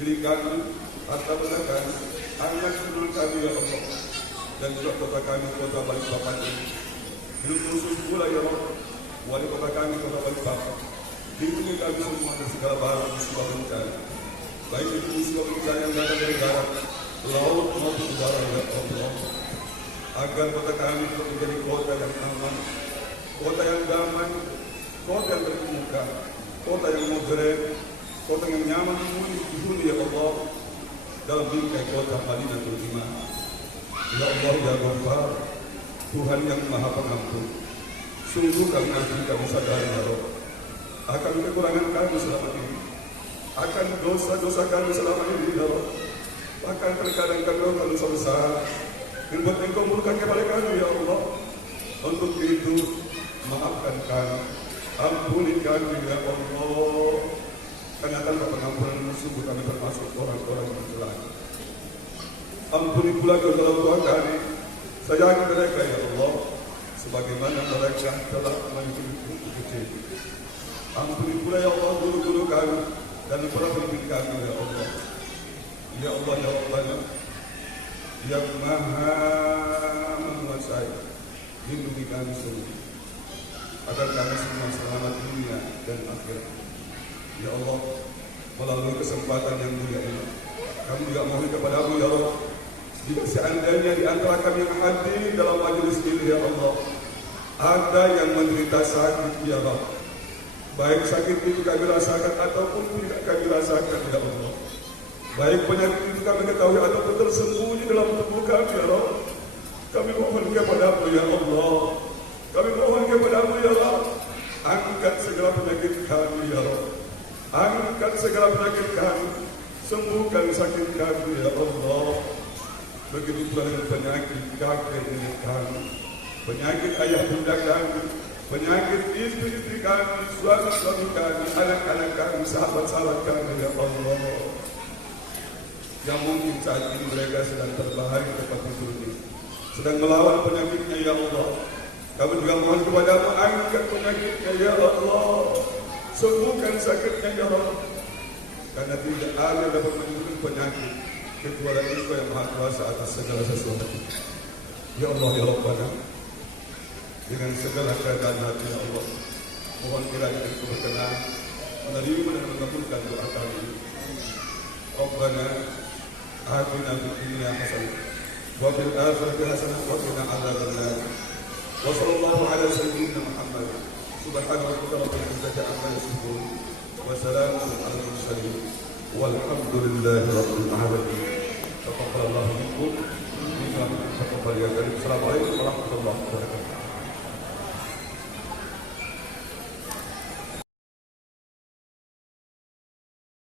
diri kami, harta benda kami, anak cucu kami ya Allah, dan juga kota kami, kota Balikpapan ini. Hidup khusus pula ya Allah, wali kota kami, kota Balikpapan. Lindungi kami semua dari segala bahaya musibah bencana, baik itu musibah bencana yang datang dari darat, laut maupun udara ya Allah. Agar kota kami menjadi kota yang aman, kota yang damai, kota yang terkemuka, kota yang modern, kota yang nyaman dihuni ya Allah, dalam bingkai kota Madinatul Iman. Ya Allah ya Ghaffar, Tuhan yang Maha Pengampun, sungguh kami sadari ya Allah akan kekurangan kami selama ini, akan dosa-dosa kami selama ini ya Allah. Bahkan terkadang kami dosa besar yang buat Engkau murka kepada kami ya Allah. Untuk itu maafkan kami, ampuni kami ya Allah, karena tanpa pengampunan sungguh kami termasuk orang-orang yang celaka. Ampuni pula dosa tua kami, sayangi mereka ya Allah, sebagaimana mereka telah menjadi kecil. Ampuni pula ya Allah guru-guru kami dan para pemimpin kami ya Allah. Ya Allah ya Rabbana yang maha menguasai, lindungi kami semua agar kami semua selamat dunia dan akhirat. Ya Allah, melalui kesempatan yang mulia ini kami juga mohon kepadamu ya Allah, jika seandainya di antara kami yang hadir dalam majelis ini ya Allah ada yang menderita sakit ya Allah, baik sakit itu kami rasakan ataupun tidak kami rasakan ya Allah, baik penyakit itu kami ketahui ataupun tersembunyi dalam tubuh kami ya Allah, kami mohon kepadamu ya Allah, kami mohon kepadamu ya Allah, angkat segala penyakit kami ya Allah, angkat segala penyakit kami, sembuhkan sakit kami ya Allah. Begitu pula dengan penyakit kakek nenek kami, penyakit ayah bunda kami, penyakit istri-istri kami, suami-suami kami, anak-anak kami, sahabat-sahabat kami ya Allah, yang mungkin saat ini mereka sedang terbaring tempat tidur ini, sedang melawan penyakitnya ya Allah. Kami juga mohon kepadamu, angkat penyakitnya ya Allah, sembuhkan sakitnya ya Allah, karena tidak ada yang dapat menyembuhkan penyakit kecuali Engkau yang Maha Kuasa atas segala sesuatu. Ya Allah ya Rabbana, dengan segala keadaan hati ya Allah, mohon kiranya Engkau berkenan menerima dan mengabulkan doa kami. Rabbana atina fid dunya hasanah wa fil akhirati hasanah wa qina adzabannar. Wa sallallahu ala sayyidina Muhammad. Subhana rabbika rabbil izzati amma yasifun wa salamun alal mursalin walhamdulillahi rabbil alamin. Taqabbalallahu minkum. Assalamualaikum warahmatullahi wabarakatuh.